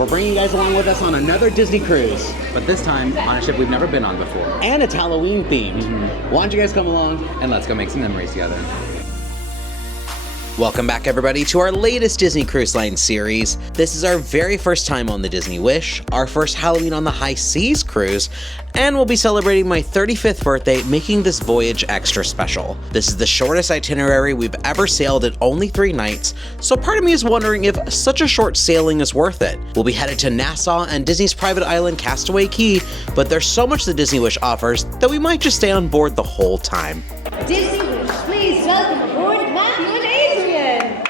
We're bringing you guys along with us on another Disney cruise. But this time on a ship we've never been on before. And it's Halloween themed. Why don't you guys come along? And let's go make some memories together. Welcome back, everybody, to our latest Disney Cruise Line series. This is our very first time on the Disney Wish, our first Halloween on the High Seas cruise, and we'll be celebrating my 35th birthday, making this voyage extra special. This is the shortest itinerary we've ever sailed at only 3 nights, so part of me is wondering if such a short sailing is worth it. We'll be headed to Nassau and Disney's private island Castaway Cay, but there's so much the Disney Wish offers that we might just stay on board the whole time. Disney Wish, please welcome aboard Matthew and Adrian.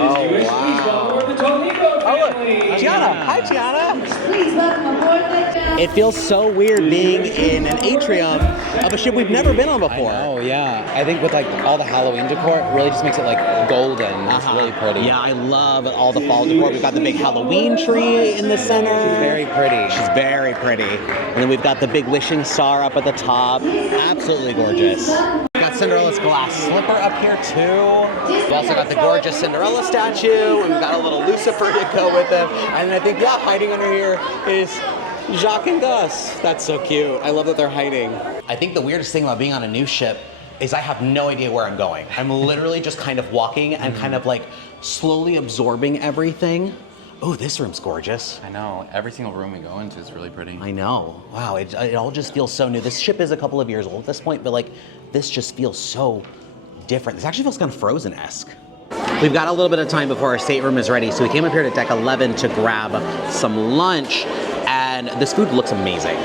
Oh, Please welcome aboard the Tornado family. Gianna! Hi, Gianna! Please welcome aboard the It feels so weird being in an atrium of a ship we've never been on before. Oh yeah. I think with like all the Halloween decor, it really just makes it like golden. It's really pretty. Yeah, I love all the fall decor. We've got the big Halloween tree in the center. She's very pretty. She's very pretty. And then we've got the big wishing star up at the top. Absolutely gorgeous. We've got Cinderella's glass slipper up here too. We've also got the gorgeous Cinderella statue, and we've got a little Lucifer to go with them. And I think, yeah, hiding under here is Jacques and Gus. That's so cute. I love that they're hiding. I think the weirdest thing about being on a new ship is I have no idea where I'm going. I'm literally just kind of walking and kind of like slowly absorbing everything. Oh, this room's gorgeous. I know. Every single room we go into is really pretty. I know. Wow, it all just feels so new. This ship is a couple of years old at this point, but like this just feels so different. This actually feels kind of Frozen-esque. We've got a little bit of time before our stateroom is ready, so we came up here to deck 11 to grab some lunch, and this food looks amazing.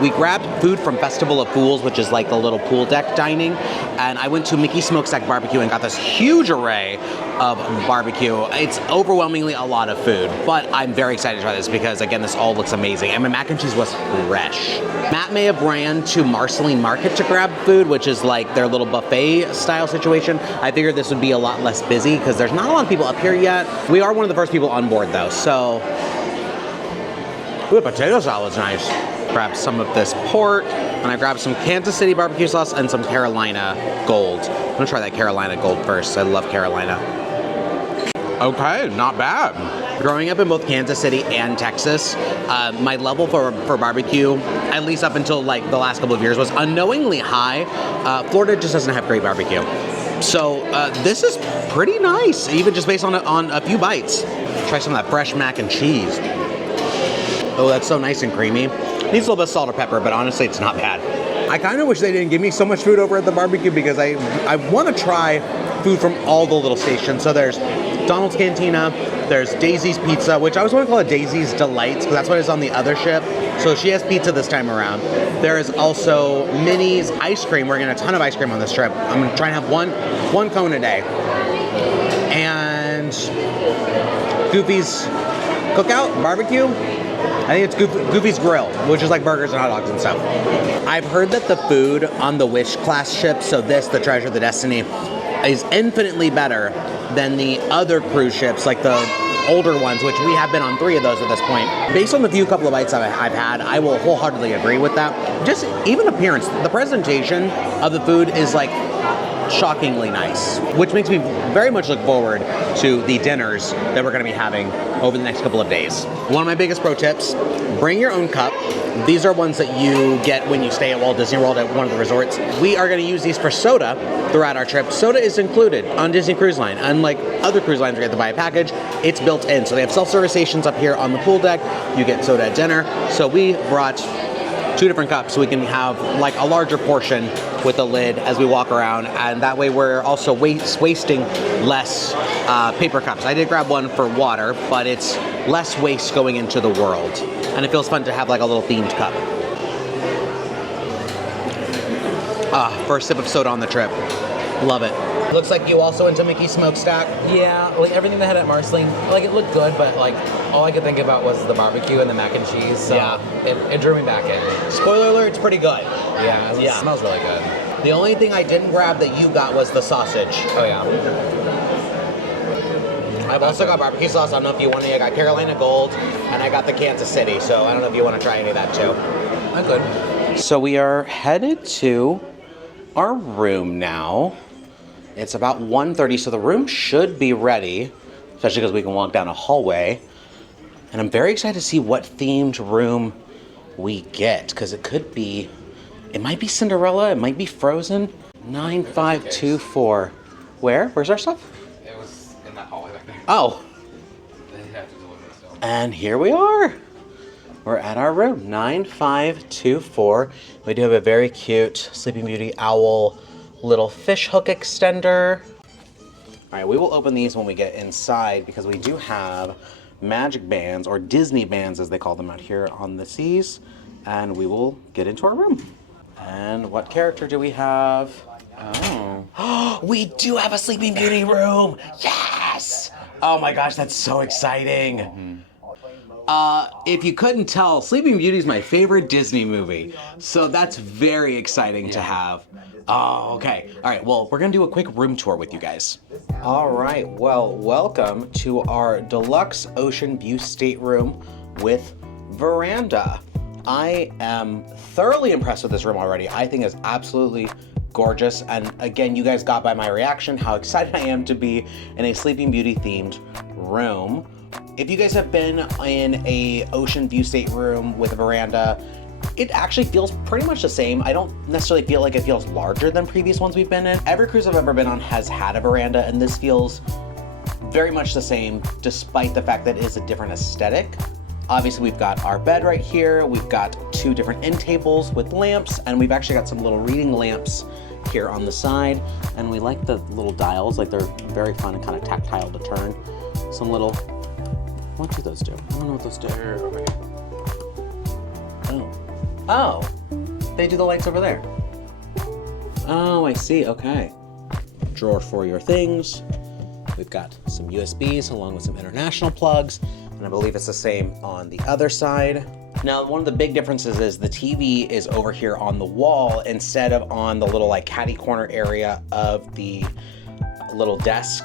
We grabbed food from Festival of Fools, which is like the little pool deck dining, and I went to Mickey Smokestack Barbecue and got this huge array of barbecue. It's overwhelmingly a lot of food, but I'm very excited to try this because, again, this all looks amazing, and my mac and cheese was fresh. Matt may have ran to Marceline Market to grab food, which is like their little buffet style situation. I figured this would be a lot less busy because there's not a lot of people up here yet. We are one of the first people on board though, so. Ooh, potato salad's nice. Grabbed some of this pork, and I grabbed some Kansas City barbecue sauce and some Carolina Gold. I'm gonna try that Carolina Gold first. I love Carolina. Okay, not bad. Growing up in both Kansas City and Texas, my level for barbecue, at least up until like the last couple of years, was unknowingly high. Florida just doesn't have great barbecue. So this is pretty nice, even just based on a few bites. Try some of that fresh mac and cheese. Oh, that's so nice and creamy. Needs a little bit of salt or pepper, but honestly, it's not bad. I kind of wish they didn't give me so much food over at the barbecue because I want to try food from all the little stations. So there's Donald's Cantina, there's Daisy's Pizza, which I always want to call it Daisy's Delights because that's what is on the other ship. So she has pizza this time around. There is also Minnie's ice cream. We're getting a ton of ice cream on this trip. I'm going to try and have one cone a day. And Goofy's Cookout Barbecue. I think it's Goofy's Grill, which is like burgers and hot dogs and stuff. I've heard that the food on the Wish class ship, so this, the Treasure, the Destiny, is infinitely better than the other cruise ships, like the older ones, which we have been on 3 of those at this point. Based on the couple of bites I've had, I will wholeheartedly agree with that. Just even appearance, the presentation of the food is like shockingly nice, which makes me very much look forward to the dinners that we're going to be having over the next couple of days. One of my biggest pro tips, bring your own cup. These are ones that you get when you stay at Walt Disney World at one of the resorts. We are going to use these for soda throughout our trip. Soda is included on Disney Cruise Line. Unlike other cruise lines where you have to buy a package, it's built in. So they have self-service stations up here on the pool deck. You get soda at dinner. So we brought 2 different cups so we can have like a larger portion with a lid as we walk around, and that way we're also wasting less paper cups. I did grab one for water, but it's less waste going into the world, and it feels fun to have like a little themed cup. First sip of soda on the trip. Love it. Looks like you also into Mickey Smokestack. Yeah, like everything they had at Marceline, like it looked good, but like all I could think about was the barbecue and the mac and cheese. So Yeah. it drew me back in. Spoiler alert, it's pretty good. Yeah, it smells really good. The only thing I didn't grab that you got was the sausage. Oh yeah. I've also got barbecue sauce. I don't know if you want any. I got Carolina Gold, and I got the Kansas City, so I don't know if you want to try any of that too. I'm good. So we are headed to our room now. It's about 1:30, so the room should be ready. especially because we can walk down a hallway. And I'm very excited to see what themed room we get, because it might be Cinderella, it might be Frozen. 9524. Where? Where's our stuff? It was in that hallway back there. Oh. They have to deliver it still. And here we are. We're at our room, 9524. We do have a very cute Sleeping Beauty owl little fish hook extender. All right, we will open these when we get inside because we do have magic bands, or Disney bands as they call them out here on the seas. And we will get into our room. And what character do we have? Oh, we do have a Sleeping Beauty room. Yes! Oh my gosh, that's so exciting. If you couldn't tell, Sleeping Beauty is my favorite Disney movie. So that's very exciting to have. Oh, okay. All right, well, we're gonna do a quick room tour with you guys. All right, well, welcome to our deluxe ocean view stateroom with veranda. I am thoroughly impressed with this room already. I think it's absolutely gorgeous. And again, you guys got by my reaction how excited I am to be in a Sleeping Beauty themed room. If you guys have been in a ocean view stateroom with a veranda, it actually feels pretty much the same. I don't necessarily feel like it feels larger than previous ones we've been in. Every cruise I've ever been on has had a veranda, and this feels very much the same, despite the fact that it is a different aesthetic. Obviously, we've got our bed right here. We've got 2 different end tables with lamps, and we've actually got some little reading lamps here on the side. And we like the little dials, like they're very fun and kind of tactile to turn. Some little, what do those do? I don't know what those do. Oh, they do the lights over there. Oh, I see, okay. Drawer for your things. We've got some USBs along with some international plugs, and I believe it's the same on the other side. Now, one of the big differences is the TV is over here on the wall instead of on the little like catty corner area of the little desk,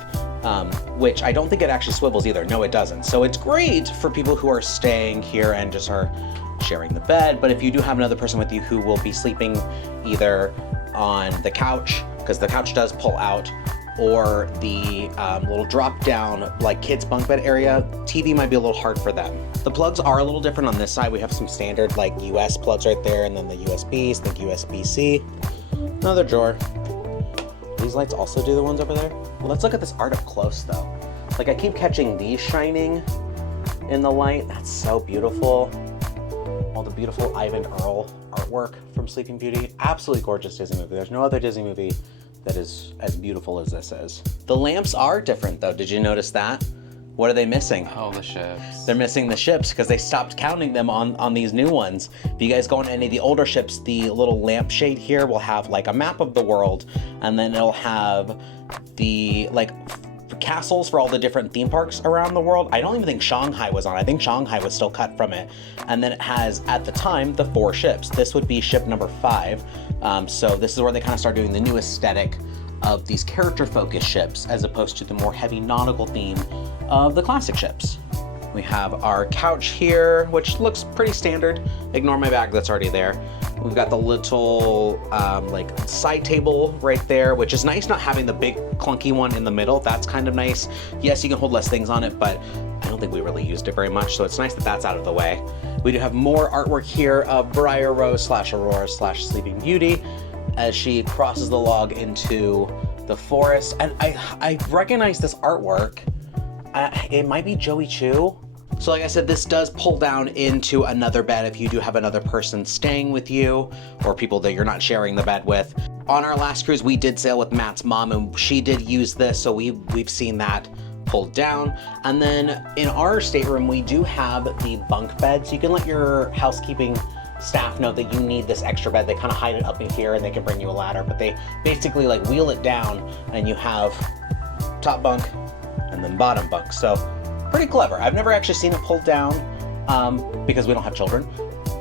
which I don't think it actually swivels either. No, it doesn't. So it's great for people who are staying here and just are sharing the bed. But if you do have another person with you who will be sleeping either on the couch, because the couch does pull out, or the little drop down like kids bunk bed area, TV might be a little hard for them. The plugs are a little different on this side. We have some standard like US plugs right there, and then the USBs, think USB-C. Another drawer. These lights also do the ones over there. Well, let's look at this art up close though. Like I keep catching these shining in the light. That's so beautiful. All the beautiful Ivan Earl artwork from Sleeping Beauty. Absolutely gorgeous Disney movie. There's no other Disney movie that is as beautiful as this is. The lamps are different though. Did you notice that? What are they missing? Oh, the ships. They're missing the ships because they stopped counting them on these new ones. If you guys go on any of the older ships, the little lampshade here will have like a map of the world, and then it'll have the like castles for all the different theme parks around the world. I don't even think Shanghai was on. I think Shanghai was still cut from it. And then it has, at the time, the 4 ships. This would be ship number 5. So this is where they kind of start doing the new aesthetic of these character-focused ships as opposed to the more heavy nautical theme of the classic ships. We have our couch here, which looks pretty standard. Ignore my bag that's already there. We've got the little like side table right there, which is nice not having the big clunky one in the middle. That's kind of nice. Yes, you can hold less things on it, but I don't think we really used it very much, so it's nice that that's out of the way. We do have more artwork here of Briar Rose / Aurora / Sleeping Beauty as she crosses the log into the forest. And I recognize this artwork. It might be Joey Chu. So like I said, this does pull down into another bed if you do have another person staying with you or people that you're not sharing the bed with. On our last cruise, we did sail with Matt's mom and she did use this, so we've seen that pulled down. And then in our stateroom, we do have the bunk beds. You can let your housekeeping staff know that you need this extra bed. They kind of hide it up in here and they can bring you a ladder, but they basically like wheel it down and you have top bunk and then bottom bunk. So pretty clever. I've never actually seen it pulled down because we don't have children,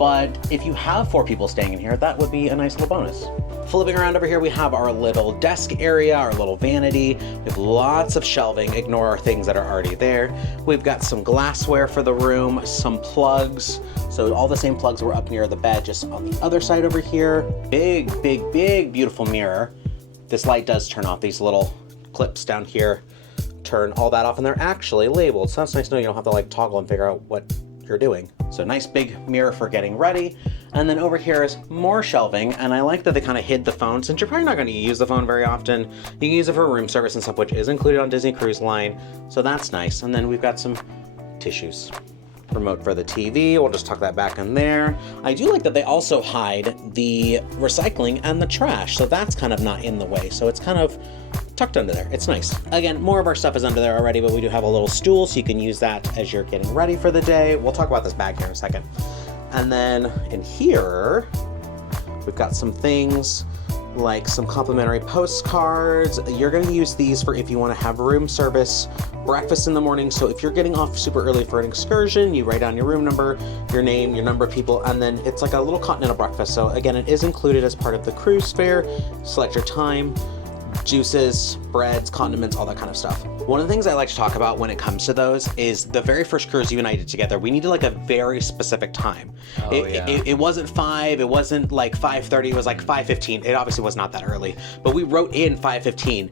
but if you have 4 people staying in here, that would be a nice little bonus. Flipping around over here, we have our little desk area, our little vanity. We have lots of shelving. Ignore our things that are already there. We've got some glassware for the room, some plugs. So all the same plugs were up near the bed, just on the other side over here. Big, big, big, beautiful mirror. This light does turn off. These little clips down here turn all that off, and they're actually labeled. So that's nice to know you don't have to like toggle and figure out what you're doing. So nice big mirror for getting ready. And then over here is more shelving, and I like that they kind of hid the phone, since you're probably not going to use the phone very often. You can use it for room service and stuff, which is included on Disney Cruise Line, so that's nice. And then we've got some tissues. Remote for the TV, we'll just tuck that back in there. I do like that they also hide the recycling and the trash, so that's kind of not in the way. So it's kind of tucked under there. It's nice. Again, more of our stuff is under there already, but we do have a little stool, so you can use that as you're getting ready for the day. We'll talk about this bag here in a second. And then in here, we've got some things like some complimentary postcards. You're gonna use these for if you wanna have room service, breakfast in the morning. So if you're getting off super early for an excursion, you write down your room number, your name, your number of people, and then it's like a little continental breakfast. So again, it is included as part of the cruise fare. Select your time, juices, breads, condiments, all that kind of stuff. One of the things I like to talk about when it comes to those is the very first cruise you and I did together, we needed like a very specific time. It wasn't 5, it wasn't like 5:30, it was like 5:15. It obviously was not that early, but we wrote in 5:15,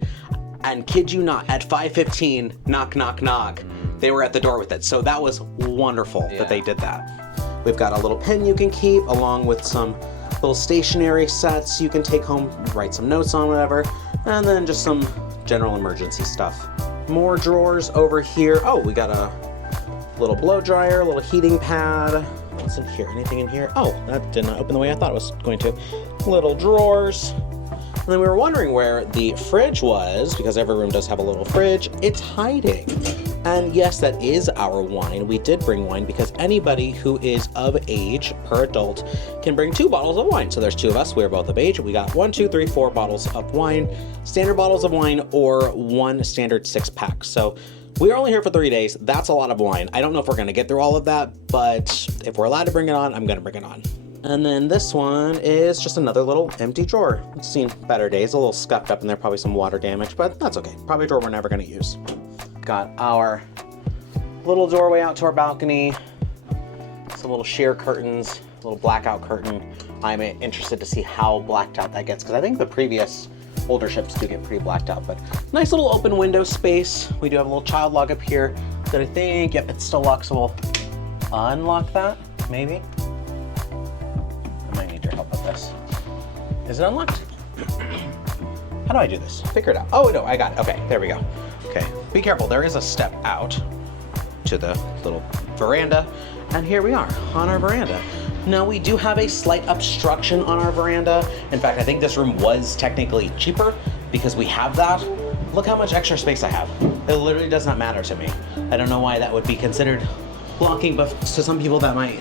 and kid you not, at 5:15, knock, knock, knock, they were at the door with it. So that was wonderful that they did that. We've got a little pen you can keep, along with some little stationery sets you can take home, write some notes on, whatever. And then just some general emergency stuff. More drawers over here. Oh, we got a little blow dryer, a little heating pad. What's in here? Anything in here? Oh, that did not open the way I thought it was going to. Little drawers. And then we were wondering where the fridge was, because every room does have a little fridge. It's hiding. And yes, that is our wine. We did bring wine because anybody who is of age per adult can bring 2 bottles of wine. So there's 2 of us, we're both of age. We got 1, 2, 3, 4 bottles of wine, standard bottles of wine, or 1 standard 6-pack. So we are only here for 3 days. That's a lot of wine. I don't know if we're gonna get through all of that, but if we're allowed to bring it on, I'm gonna bring it on. And then this one is just another little empty drawer. It's seen better days, a little scuffed up in there, probably some water damage, but that's okay. Probably a drawer we're never gonna use. Got our little doorway out to our balcony, some little sheer curtains, a little blackout curtain. I'm interested to see how blacked out that gets, because I think the previous older ships do get pretty blacked out, but nice little open window space. We do have a little child lock up here that I think, yep, it's still locked, so we'll unlock that, maybe. I might need your help with this. Is it unlocked? How do I do this? Figure it out. Oh, no, I got it. Okay, there we go. Okay, be careful. There is a step out to the little veranda, and here we are on our veranda. Now, we do have a slight obstruction on our veranda. In fact, I think this room was technically cheaper because we have that. Look how much extra space I have. It literally does not matter to me. I don't know why that would be considered blocking, but to some people that might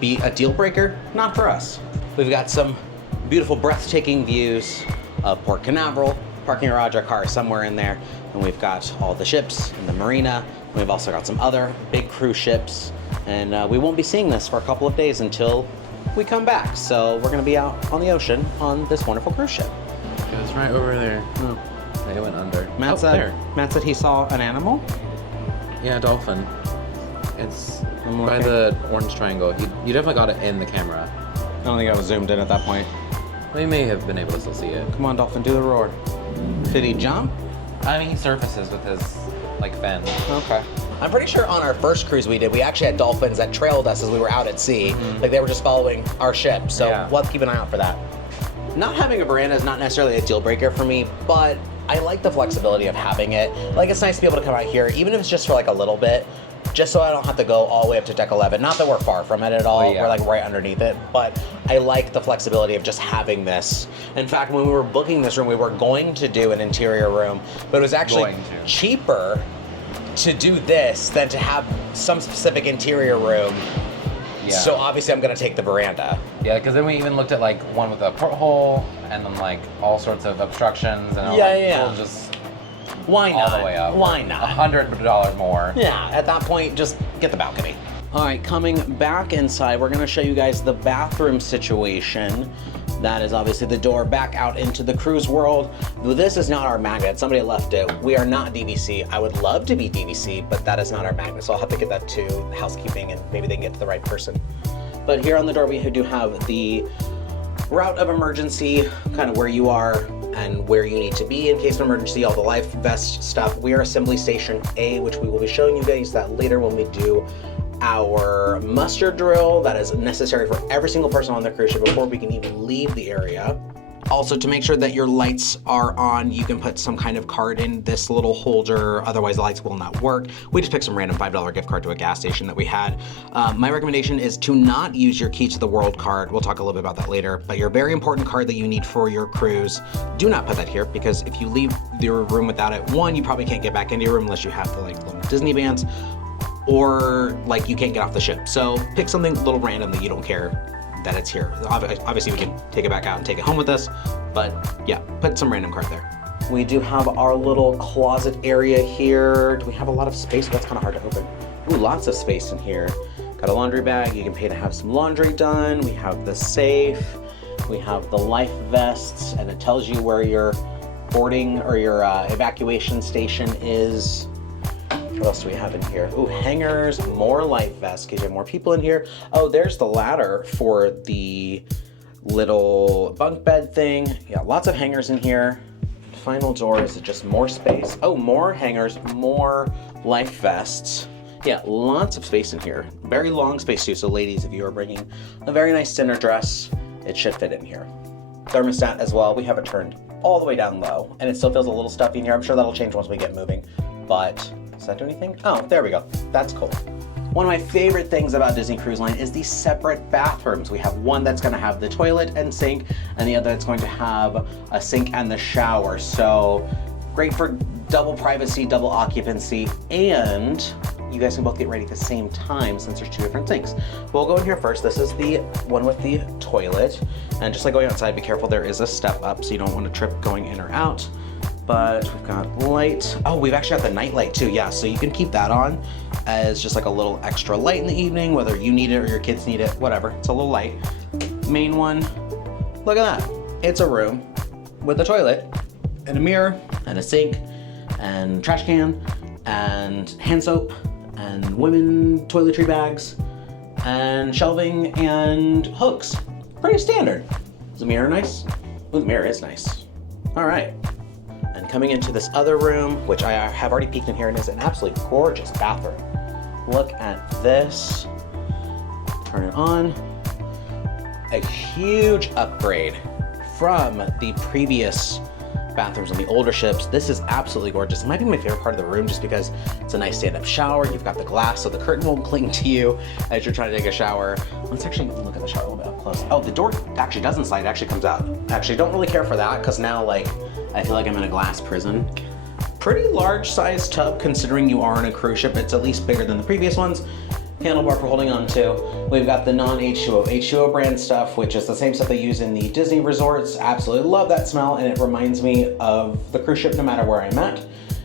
be a deal breaker. Not for us. We've got some beautiful, breathtaking views of Port Canaveral. Parking garage, our car is somewhere in there, and we've got all the ships in the marina. We've also got some other big cruise ships, and we won't be seeing this for a couple of days until we come back. So we're gonna be out on the ocean on this wonderful cruise ship. It was right over there. Oh. It went under. Matt said he saw an animal? Yeah, dolphin. It's I'm by looking. the orange triangle. You definitely got it in the camera. I don't think I was zoomed in at that point. We may have been able to still see it. Come on, dolphin, do the roar. Did he jump? I mean, he surfaces with his, like, fin. Okay. I'm pretty sure on our first cruise we did, we actually had dolphins that trailed us as we were out at sea. Like they were just following our ship. So Yeah. we'll have to keep an eye out for that. Not having a veranda is not necessarily a deal breaker for me, but I like the flexibility of having it. Like, it's nice to be able to come out here, even if it's just for like a little bit, just so I don't have to go all the way up to deck 11. Not that we're far from it at all. Oh, yeah. We're like right underneath it, but I like the flexibility of just having this. In fact, when we were booking this room, we were going to do an interior room, but it was actually cheaper to do this than to have some specific interior room. Yeah. So obviously I'm gonna take the veranda. Yeah, because then we even looked at like one with a porthole and then like all sorts of obstructions and Yeah, like, yeah. we'll just Why all not? the way up. Why not? $100 more. Yeah, at that point, just get the balcony. All right, coming back inside, we're gonna show you guys the bathroom situation. That is obviously the door back out into the cruise world. This is not our magnet. Somebody left it. We are not DVC. I would love to be DVC, but that is not our magnet. So I'll have to get that to housekeeping and maybe they can get to the right person. But here on the door, we do have the route of emergency, kind of where you are, and where you need to be in case of emergency, all the life vest stuff. We are Assembly Station A, which we will be showing you guys that later when we do our muster drill that is necessary for every single person on the cruise ship before we can even leave the area. Also, to make sure that your lights are on, you can put some kind of card in this little holder, otherwise the lights will not work. We just picked some random $5 gift card to a gas station that we had. My recommendation is to not use your Key to the World card. We'll talk a little bit about that later, but your very important card that you need for your cruise, do not put that here, because if you leave your room without it, one, you probably can't get back into your room unless you have the like little Disney bands, or like you can't get off the ship. So pick something a little random that you don't care that it's here. Obviously we can take it back out and take it home with us, but yeah, put some random card there. We do have our little closet area here. Do we have a lot of space? That's kind of hard to open. Ooh, lots of space in here. Got a laundry bag. You can pay to have some laundry done. We have the safe. We have the life vests, and it tells you where your boarding or your evacuation station is. What else do we have in here? Ooh, hangers, more life vests, because you have more people in here. Oh, there's the ladder for the little bunk bed thing. Yeah, lots of hangers in here. Final door is just more space. Oh, more hangers, more life vests. Yeah, lots of space in here. Very long space too, so ladies, if you are bringing a very nice dinner dress, it should fit in here. Thermostat as well. We have it turned all the way down low, and it still feels a little stuffy in here. I'm sure that'll change once we get moving, but does that do anything? Oh, there we go. That's cool. One of my favorite things about Disney Cruise Line is the separate bathrooms. We have one that's gonna have the toilet and sink, and the other that's going to have a sink and the shower. So great for double privacy, double occupancy, and you guys can both get ready at the same time since there's two different sinks. We'll go in here first. This is the one with the toilet. And just like going outside, be careful, there is a step up, so you don't want to trip going in or out. But we've got light. Oh, we've actually got the night light too, yeah. So you can keep that on as just like a little extra light in the evening, whether you need it or your kids need it, whatever. It's a little light. Main one, look at that. It's a room with a toilet and a mirror and a sink and trash can and hand soap and women toiletry bags and shelving and hooks. Pretty standard. Is the mirror nice? Oh, the mirror is nice. All right. And coming into this other room, which I have already peeked in here, and is an absolutely gorgeous bathroom. Look at this. Turn it on. A huge upgrade from the previous bathrooms on the older ships. This is absolutely gorgeous. It might be my favorite part of the room just because it's a nice stand-up shower. You've got the glass so the curtain won't cling to you as you're trying to take a shower. Let's actually look at the shower a little bit up close. Oh, the door actually doesn't slide, it actually comes out. Actually, don't really care for that because now like I feel like I'm in a glass prison. Pretty large size tub considering you are on a cruise ship. It's at least bigger than the previous ones. Handlebar for holding on to. We've got the non-H2O, H2O brand stuff, which is the same stuff they use in the Disney resorts. Absolutely love that smell, and it reminds me of the cruise ship no matter where I'm at.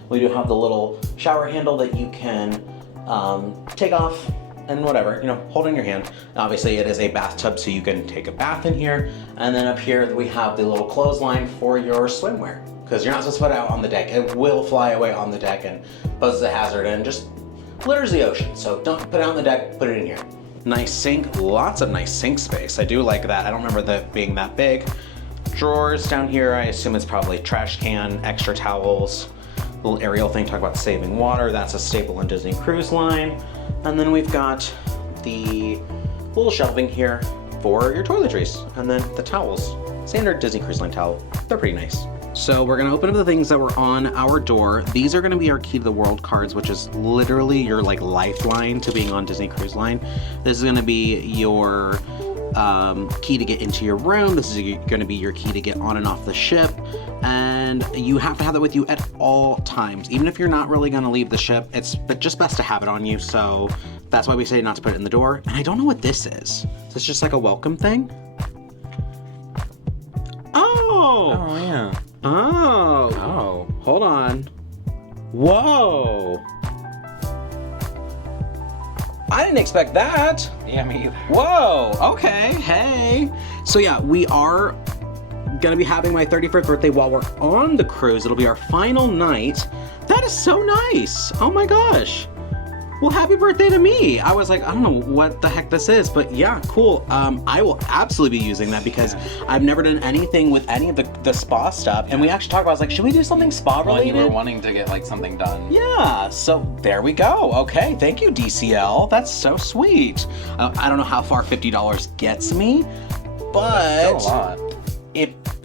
We do have the little shower handle that you can take off and whatever, you know, hold in your hand. Obviously it is a bathtub, so you can take a bath in here. And then up here we have the little clothesline for your swimwear, because you're not supposed to put it out on the deck. It will fly away on the deck and poses a hazard and just litters the ocean. So don't put it on the deck, put it in here. Nice sink, lots of nice sink space. I do like that. I don't remember that being that big. Drawers down here, I assume it's probably trash can, extra towels, little aerial thing, talk about saving water. That's a staple in Disney Cruise Line. And then we've got the little shelving here for your toiletries. And then the towels, standard Disney Cruise Line towel. They're pretty nice. So we're gonna open up the things that were on our door. These are gonna be our Key to the World cards, which is literally your like lifeline to being on Disney Cruise Line. This is gonna be your key to get into your room. This is gonna be your key to get on and off the ship. And you have to have that with you at all times. Even if you're not really gonna leave the ship, it's just best to have it on you. So that's why we say not to put it in the door. And I don't know what this is. Is this just like a welcome thing? Oh yeah. Oh, hold on. Whoa. I didn't expect that. Yeah, me either. Whoa, okay, hey. So yeah, we are gonna be having my 31st birthday while we're on the cruise. It'll be our final night. That is so nice. Oh my gosh. Well, happy birthday to me. I was like, I don't know what the heck this is, but yeah, cool. I will absolutely be using that because I've never done anything with any of the spa stuff. And we actually talked about, I was like, should we do something spa related? Well, you were wanting to get like something done. Yeah, so there we go. Okay, thank you, DCL. That's so sweet. I don't know how far $50 gets me, but Still a lot.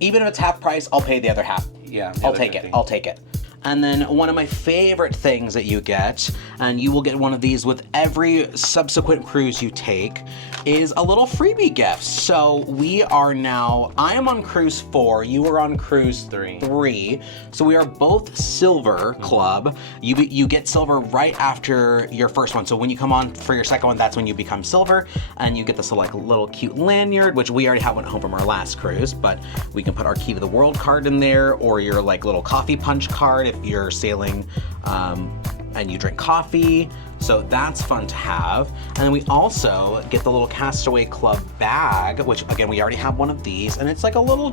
Even if it's half price, I'll pay the other half. Yeah, I'll take it. I'll take it. And then one of my favorite things that you get, and you will get one of these with every subsequent cruise you take, is a little freebie gift. So I am on cruise 4, you are on cruise 3. So we are both silver club. You get silver right after your first one. So when you come on for your second one, that's when you become silver, and you get this like little cute lanyard, which we already have one at home from our last cruise, but we can put our key to the world card in there, or your like little coffee punch card if you're sailing and you drink coffee. So that's fun to have. And then we also get the little Castaway Club bag, which again, we already have one of these, and it's like a little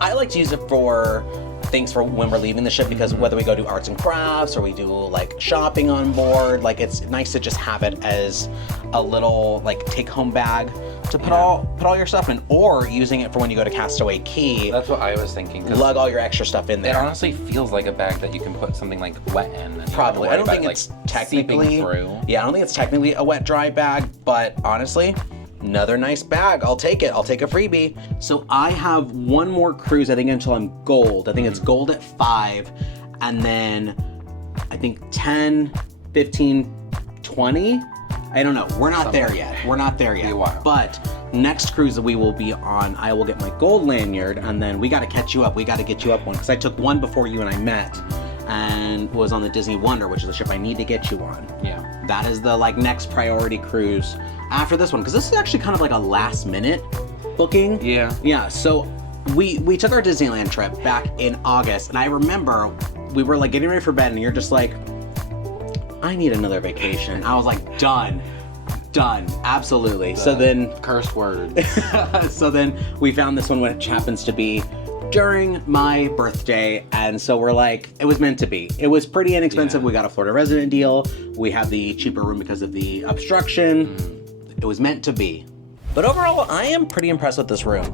I like to use it for things for when we're leaving the ship, because whether we go do arts and crafts or we do like shopping on board, like it's nice to just have it as a little like take home bag to put all your stuff in, or using it for when you go to Castaway Key. That's what I was thinking. Lug all your extra stuff in there. It honestly feels like a bag that you can put something like wet in. And Probably. I don't think about, it's like, technically seeping through. Yeah, I don't think it's technically a wet dry bag, but honestly, another nice bag. I'll take it. I'll take a freebie. So I have one more cruise, I think, until I'm gold. I think it's gold at 5, and then I think 10, 15, 20. I don't know. We're not there yet. We're not there yet. But next cruise that we will be on, I will get my gold lanyard, and then we got to catch you up. We got to get you up one, because I took one before you and I met, and was on the Disney Wonder, which is the ship I need to get you on. Yeah. That is the like next priority cruise after this one, because this is actually kind of like a last minute booking. Yeah. Yeah. So we took our Disneyland trip back in August, and I remember we were like getting ready for bed, and you're just like, I need another vacation. I was like, done, absolutely. So then Cursed words. so then we found this one, which happens to be during my birthday, and so we're like, it was meant to be. It was pretty inexpensive. We got a Florida resident deal. We have the cheaper room because of the obstruction. It was meant to be. But overall, I am pretty impressed with this room.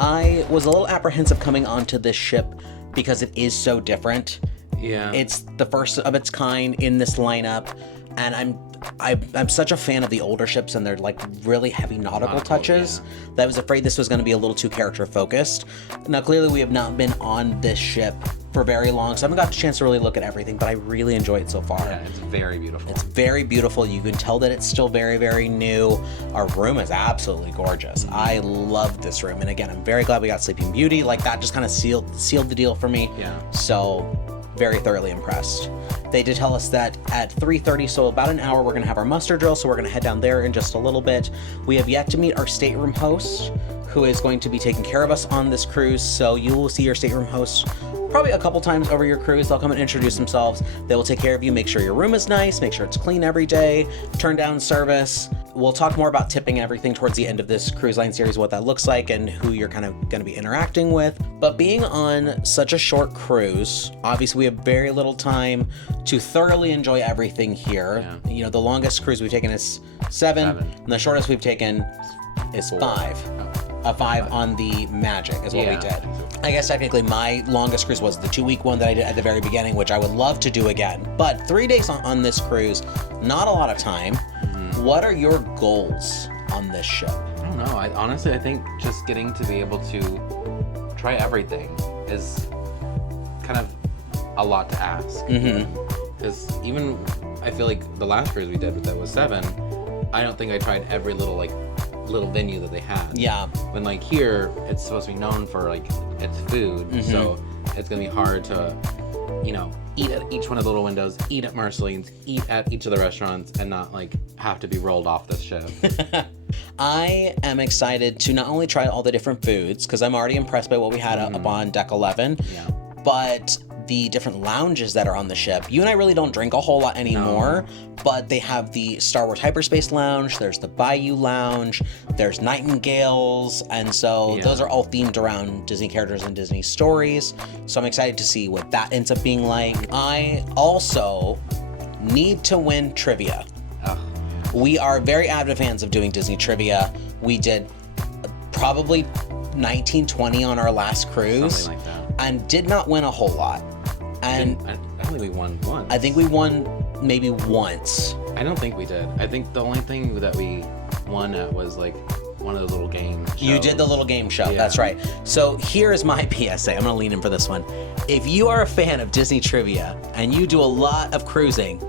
I was a little apprehensive coming onto this ship because it is so different. Yeah. It's the first of its kind in this lineup, and I'm such a fan of the older ships and their like really heavy nautical touches that I was afraid this was going to be a little too character focused. Now clearly we have not been on this ship for very long, so I haven't got the chance to really look at everything, but I really enjoy it so far. Yeah, it's very beautiful. It's very beautiful. You can tell that it's still very, very new. Our room is absolutely gorgeous. I love this room, and again, I'm very glad we got Sleeping Beauty. Like that just kind of sealed the deal for me. Yeah. So very thoroughly impressed. They did tell us that at 3:30, so about an hour, we're gonna have our muster drill, so we're gonna head down there in just a little bit. We have yet to meet our stateroom host, who is going to be taking care of us on this cruise, so you will see your stateroom host probably a couple times over your cruise. They'll come and introduce themselves. They will take care of you, make sure your room is nice, make sure it's clean every day, turn down service. We'll talk more about tipping and everything towards the end of this cruise line series, what that looks like and who you're kind of going to be interacting with. But being on such a short cruise, obviously we have very little time to thoroughly enjoy everything here. Yeah. You know, the longest cruise we've taken is 7, and the shortest we've taken is 5. A 5 on the Magic is what we did. I guess technically my longest cruise was the 2-week one that I did at the very beginning, which I would love to do again. But 3 days on this cruise, not a lot of time. What are your goals on this ship? I don't know. Honestly, I think just getting to be able to try everything is kind of a lot to ask. Because even I feel like the last cruise we did that was 7, I don't think I tried every little venue that they had. Yeah. When like here, it's supposed to be known for like its food, so it's gonna be hard to, you know, eat at each one of the little windows, eat at Marceline's, eat at each of the restaurants, and not like have to be rolled off this ship. I am excited to not only try all the different foods, because I'm already impressed by what we had up on Deck 11, but the different lounges that are on the ship. You and I really don't drink a whole lot anymore, but they have the Star Wars Hyperspace Lounge, there's the Bayou Lounge, there's Nightingales, and so those are all themed around Disney characters and Disney stories. So I'm excited to see what that ends up being like. I also need to win trivia. Oh, We are very avid fans of doing Disney trivia. We did probably 19, 20 on our last cruise. something like that. And did not win a whole lot. And I don't think we won once. I think we won maybe once. I don't think we did. I think the only thing that we won at was like one of the little game shows. You did the little game show, Yeah. that's right. So here's my PSA. I'm gonna lean in for this one. If you are a fan of Disney trivia and you do a lot of cruising,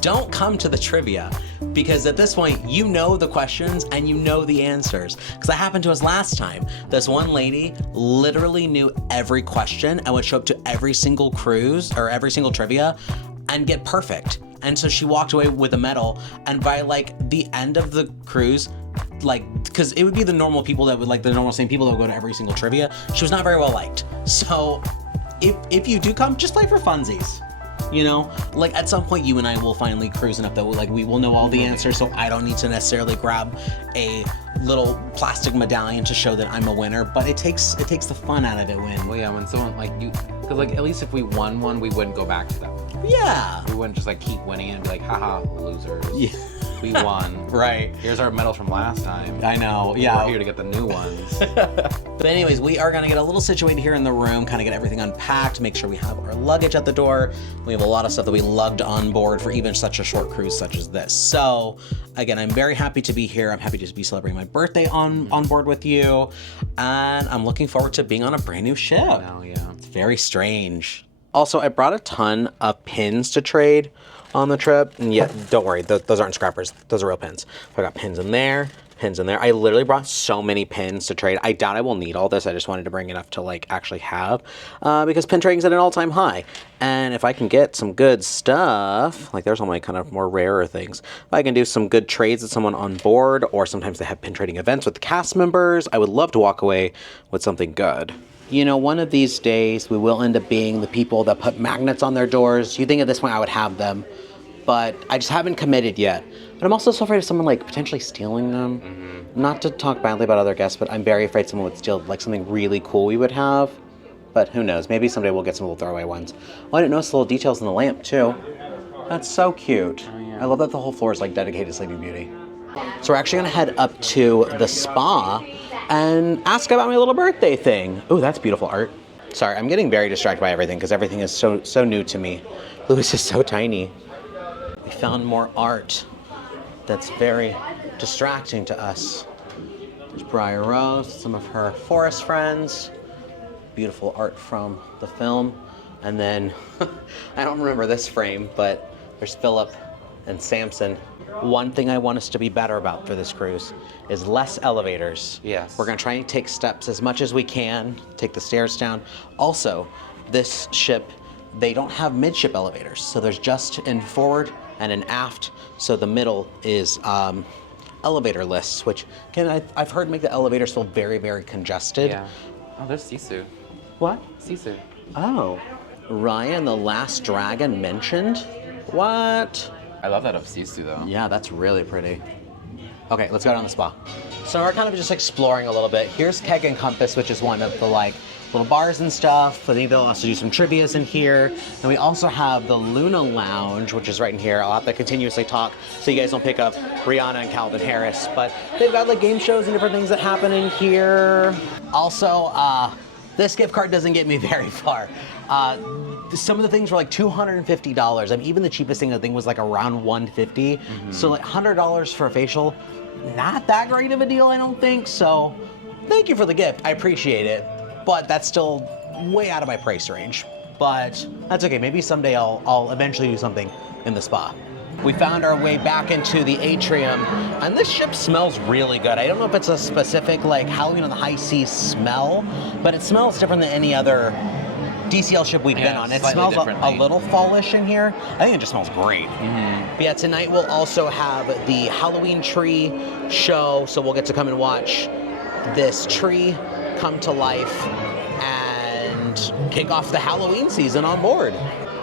don't come to the trivia, because at this point you know the questions and you know the answers. Because that happened to us last time. This one lady literally knew every question and would show up to every single cruise or every single trivia and get perfect. And so she walked away with a medal, and by like the end of the cruise, like, because it would be the normal people that would, like, the normal same people that would go to every single trivia, she was not very well liked. So if you do come, just play for funsies. You know, like at some point you and I will finally cruise enough that we will know all the answers, so I don't need to necessarily grab a little plastic medallion to show that I'm a winner, but it takes the fun out of it Well, yeah, when someone like you, because like at least if we won one, we wouldn't go back to that one. Yeah. We wouldn't just like keep winning and be like, haha, losers. Yeah. We won. Right. Here's our medals from last time. I know, yeah. We're here to get the new ones. But anyways, we are gonna get a little situated here in the room, kind of get everything unpacked, make sure we have our luggage at the door. We have a lot of stuff that we lugged on board for even such a short cruise such as this. So again, I'm very happy to be here. I'm happy to be celebrating my birthday on board with you. And I'm looking forward to being on a brand new ship. Oh, yeah. It's very strange. Also, I brought a ton of pins to trade on the trip. And yeah, don't worry, those aren't scrappers. Those are real pins. I got pins in there, pins in there. I literally brought so many pins to trade. I doubt I will need all this. I just wanted to bring enough to like actually have, because pin trading's at an all-time high. And if I can get some good stuff, like there's all my kind of more rarer things. If I can do some good trades with someone on board, or sometimes they have pin trading events with the cast members, I would love to walk away with something good. You know, one of these days we will end up being the people that put magnets on their doors. You think at this point I would have them, but I just haven't committed yet. But I'm also so afraid of someone like potentially stealing them. Mm-hmm. Not to talk badly about other guests, but I'm very afraid someone would steal like something really cool we would have. But who knows? Maybe someday we'll get some little throwaway ones. Oh, I didn't notice the little details in the lamp too. That's so cute. Oh, yeah. I love that the whole floor is like dedicated to Sleeping Beauty. So we're actually gonna head up to the spa and ask about my little birthday thing. Ooh, that's beautiful art. Sorry, I'm getting very distracted by everything because everything is so new to me. Louis is so tiny. We found more art that's very distracting to us. There's Briar Rose, some of her forest friends. Beautiful art from the film. And then, I don't remember this frame, but there's Philip and Samson. One thing I want us to be better about for this cruise is less elevators. Yes. We're gonna try and take steps as much as we can, take the stairs down. Also, this ship, they don't have midship elevators. So there's just an forward and an aft. So the middle is elevator-less, which I've heard make the elevators feel very, very congested. Yeah. Oh, there's Sisu. What? Sisu. Oh. Raya and the Last Dragon mentioned? What? I love that of Sisu though. Yeah, that's really pretty. Okay, let's go down the spa. So we're kind of just exploring a little bit. Here's Keg and Compass, which is one of the like little bars and stuff. I think they'll also do some trivias in here. And we also have the Luna Lounge, which is right in here. I'll have to continuously talk so you guys don't pick up Rihanna and Calvin Harris. But they've got like game shows and different things that happen in here. Also, this gift card doesn't get me very far. Some of the things were like $250. I mean, even the cheapest thing I think was like around $150. So like $100 for a facial, not that great of a deal, I don't think. So thank you for the gift, I appreciate it. But that's still way out of my price range. But that's okay, maybe someday I'll eventually do something in the spa. We found our way back into the atrium, and this ship smells really good. I don't know if it's a specific like Halloween on the High Seas smell, but it smells different than any other DCL ship we've been on. It slightly smells a differently. little fallish in here. I think it just smells great. But yeah, tonight we'll also have the Halloween tree show, so we'll get to come and watch this tree come to life and kick off the Halloween season on board.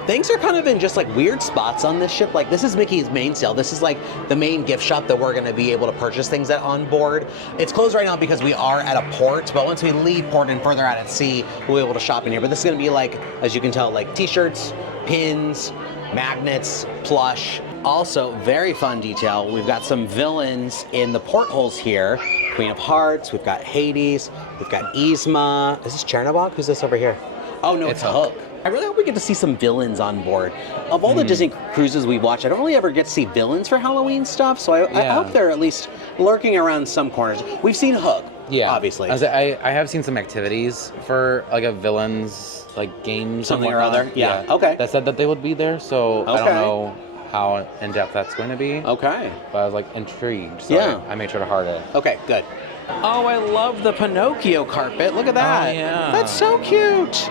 Things are kind of in just like weird spots on this ship. Like this is Mickey's mainsail. This is like the main gift shop that we're gonna be able to purchase things at on board. It's closed right now because we are at a port, but once we leave port and further out at sea, we'll be able to shop in here. But this is gonna be like, as you can tell, like t-shirts, pins, magnets, plush. Also, very fun detail, we've got some villains in the portholes here. Queen of Hearts, we've got Hades, we've got Yzma. Is this Chernobog? Who's this over here? Oh no, it's Hook. I really hope we get to see some villains on board. Of all the Disney cruises we've watched, I don't really ever get to see villains for Halloween stuff, so I hope they're at least lurking around some corners. We've seen Hook, obviously. I have seen some activities for like a villains like games Something and or whatnot. other? Yeah, okay. That said that they would be there, so I don't know how in depth that's going to be. Okay. But I was like intrigued, so I made sure to heart it. Okay, good. Oh, I love the Pinocchio carpet. Look at that. Oh, yeah. That's so cute.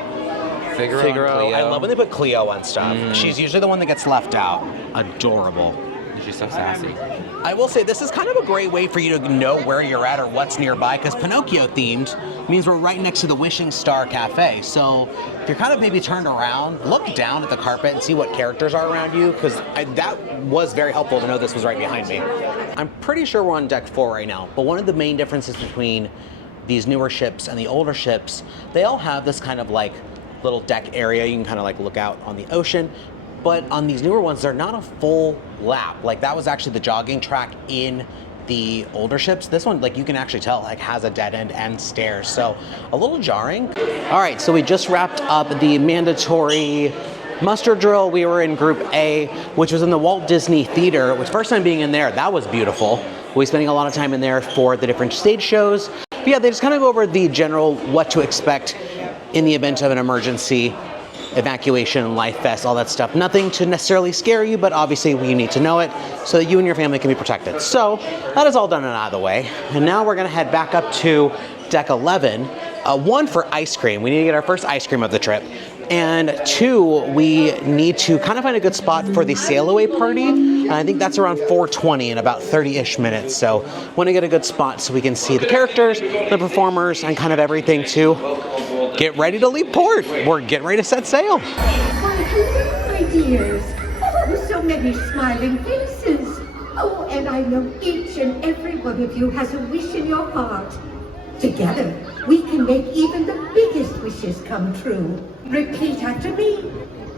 Figaro and Cleo. I love when they put Cleo on stuff. She's usually the one that gets left out. Adorable. She's so sassy. I will say, this is kind of a great way for you to know where you're at or what's nearby, because Pinocchio themed means we're right next to the Wishing Star Cafe. So if you're kind of maybe turned around, look down at the carpet and see what characters are around you, because that was very helpful to know this was right behind me. I'm pretty sure we're on deck 4 right now, but one of the main differences between these newer ships and the older ships, they all have this kind of like little deck area. You can kind of like look out on the ocean. But on these newer ones, they're not a full lap. Like that was actually the jogging track in the older ships. This one, like you can actually tell, like has a dead end and stairs. So a little jarring. All right, so we just wrapped up the mandatory muster drill. We were in Group A, which was in the Walt Disney Theater, which first time being in there, that was beautiful. We'll be spending a lot of time in there for the different stage shows. But yeah, they just kind of go over the general what to expect in the event of an emergency, evacuation, life vest, all that stuff. Nothing to necessarily scare you, but obviously you need to know it so that you and your family can be protected. So that is all done and out of the way. And now we're gonna head back up to deck 11. One, for ice cream. We need to get our first ice cream of the trip. And 2, we need to kind of find a good spot for the sail away party. And I think that's around 4:20 in about 30-ish minutes. So want to get a good spot so we can see the characters, the performers, and kind of everything to get ready to leave port. We're getting ready to set sail. My dears, oh, so many smiling faces. Oh, and I know each and every one of you has a wish in your heart. Together, we can make even the biggest wishes come true. Repeat after me.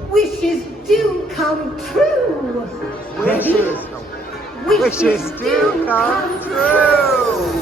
Wishes do come true. Ready? Wishes do come true.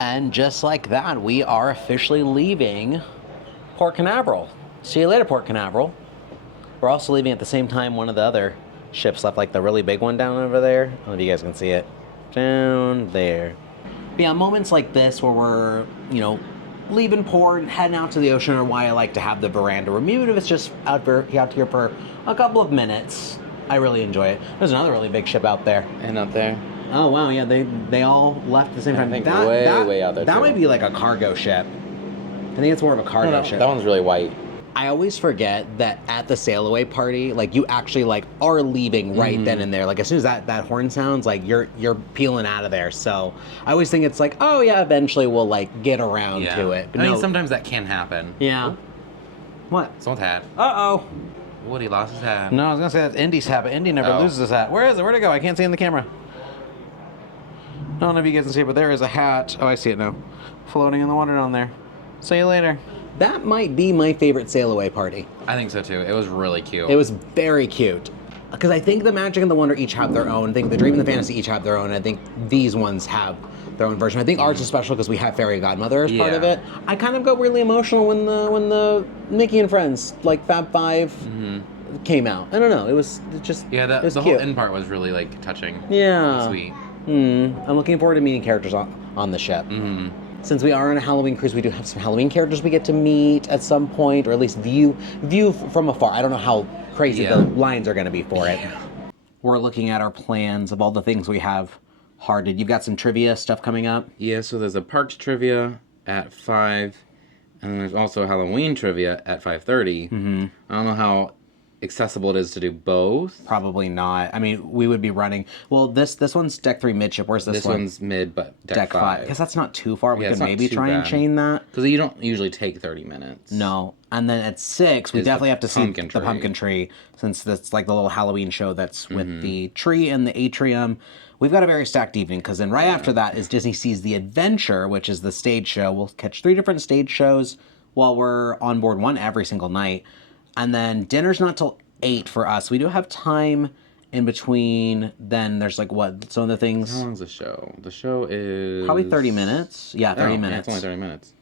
And just like that, we are officially leaving Port Canaveral. See you later, Port Canaveral. We're also leaving at the same time one of the other ships left, like the really big one down over there. I don't know if you guys can see it. Down there. But yeah, moments like this where we're, you know, leaving port and heading out to the ocean are why I like to have the veranda room. Even if it's just out here for a couple of minutes, I really enjoy it. There's another really big ship out there. And up there. Oh wow, yeah, they all left at the same time. I think way out there. That too. might be like a cargo ship. I think it's more of a cargo ship. That one's really white. I always forget that at the sail away party, like you actually like are leaving right then and there. Like as soon as that horn sounds, like you're peeling out of there. So I always think it's like, oh yeah, eventually we'll like get around to it. But I mean, no. sometimes that can happen. Yeah. What? Someone's hat. Uh-oh. Woody lost his hat. No, I was gonna say that's Indy's hat, but Indy never Oh. loses his hat. Where is it? Where'd it go? I can't see in the camera. I don't know if you guys can see it, but there is a hat. Oh, I see it now. Floating in the water down there. See you later. That might be my favorite sail away party. I think so too. It was really cute. It was very cute. Because I think the Magic and the Wonder each have their own. I think the Dream and the Fantasy each have their own. I think these ones have their own version. I think ours is special because we have Fairy Godmother as part of Yeah. it. I kind of got really emotional when the Mickey and Friends, like Fab Five, came out. I don't know. It was just Yeah, it was the cute. whole end part was really like touching. Yeah. Sweet. I'm looking forward to meeting characters on the ship. Since we are on a Halloween cruise, we do have some Halloween characters we get to meet at some point, or at least view from afar. I don't know how crazy the lines are going to be for it. We're looking at our plans of all the things we have hearted. You've got some trivia stuff coming up? Yeah, so there's a parks trivia at 5, and then there's also Halloween trivia at 5:30. I don't know how accessible it is to do both. Probably not. I mean, we would be running. Well, this one's deck 3 midship. Where's this one? This one's mid, but deck 5. 5. Because that's not too far. We Yeah, could it's not maybe too try and bad. chain that. Because you don't usually take 30 minutes. No. And then at 6, we Is the definitely have to see pumpkin the tree. pumpkin tree, since that's like the little Halloween show that's with the tree and the atrium. We've got a very stacked evening, because then right after that is Disney Sees the Adventure, which is the stage show. We'll catch 3 different stage shows while we're on board one every single night. And then dinner's not till 8 for us. We do have time in between. Then there's like what? Some of the things. How long's the show? The show is... Probably 30 minutes. Yeah, 30 Yeah, minutes. it's only 30 minutes.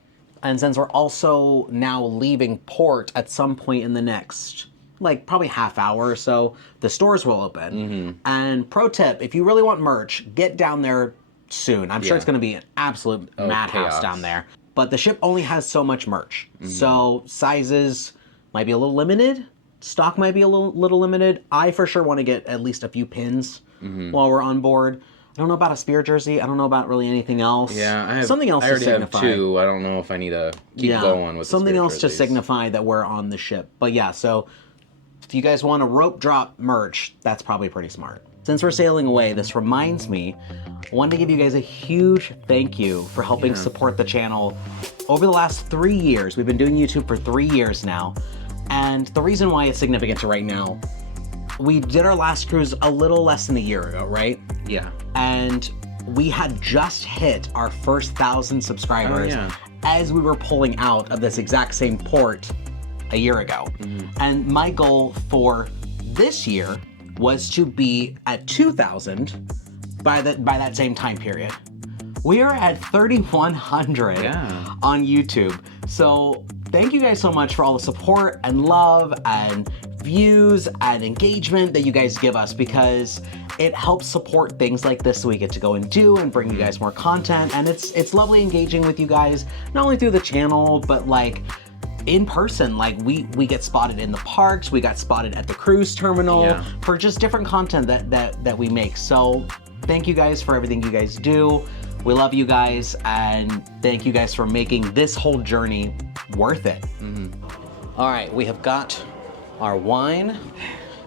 And since we're also now leaving port at some point in the next, like probably half hour or so, the stores will open. And pro tip, if you really want merch, get down there soon. I'm sure it's going to be an absolute madhouse chaos. down there. But the ship only has so much merch. So sizes might be a little limited. Stock might be a little limited. I for sure want to get at least a few pins while we're on board. I don't know about a Spirit jersey. I don't know about really anything else. Yeah, I have, something else I to already signify. have 2. I don't know if I need to keep going with something the else Spirit to jerseys. signify that we're on the ship. But yeah, so if you guys want a rope drop merch, that's probably pretty smart. Since we're sailing away, this reminds me, I wanted to give you guys a huge thank you for helping support the channel over the last 3 years. We've been doing YouTube for 3 years now. And the reason why it's significant to right now, we did our last cruise a little less than a year ago, right? Yeah. And we had just hit our first 1,000 subscribers as we were pulling out of this exact same port a year ago. And my goal for this year was to be at 2,000 by that same time period. We are at 3,100 on YouTube. So thank you guys so much for all the support and love and views and engagement that you guys give us, because it helps support things like this so we get to go and do and bring you guys more content. And it's lovely engaging with you guys, not only through the channel, but like in person. Like we get spotted in the parks, we got spotted at the cruise terminal for just different content that we make. So thank you guys for everything you guys do. We love you guys, and thank you guys for making this whole journey worth it. All right, we have got our wine.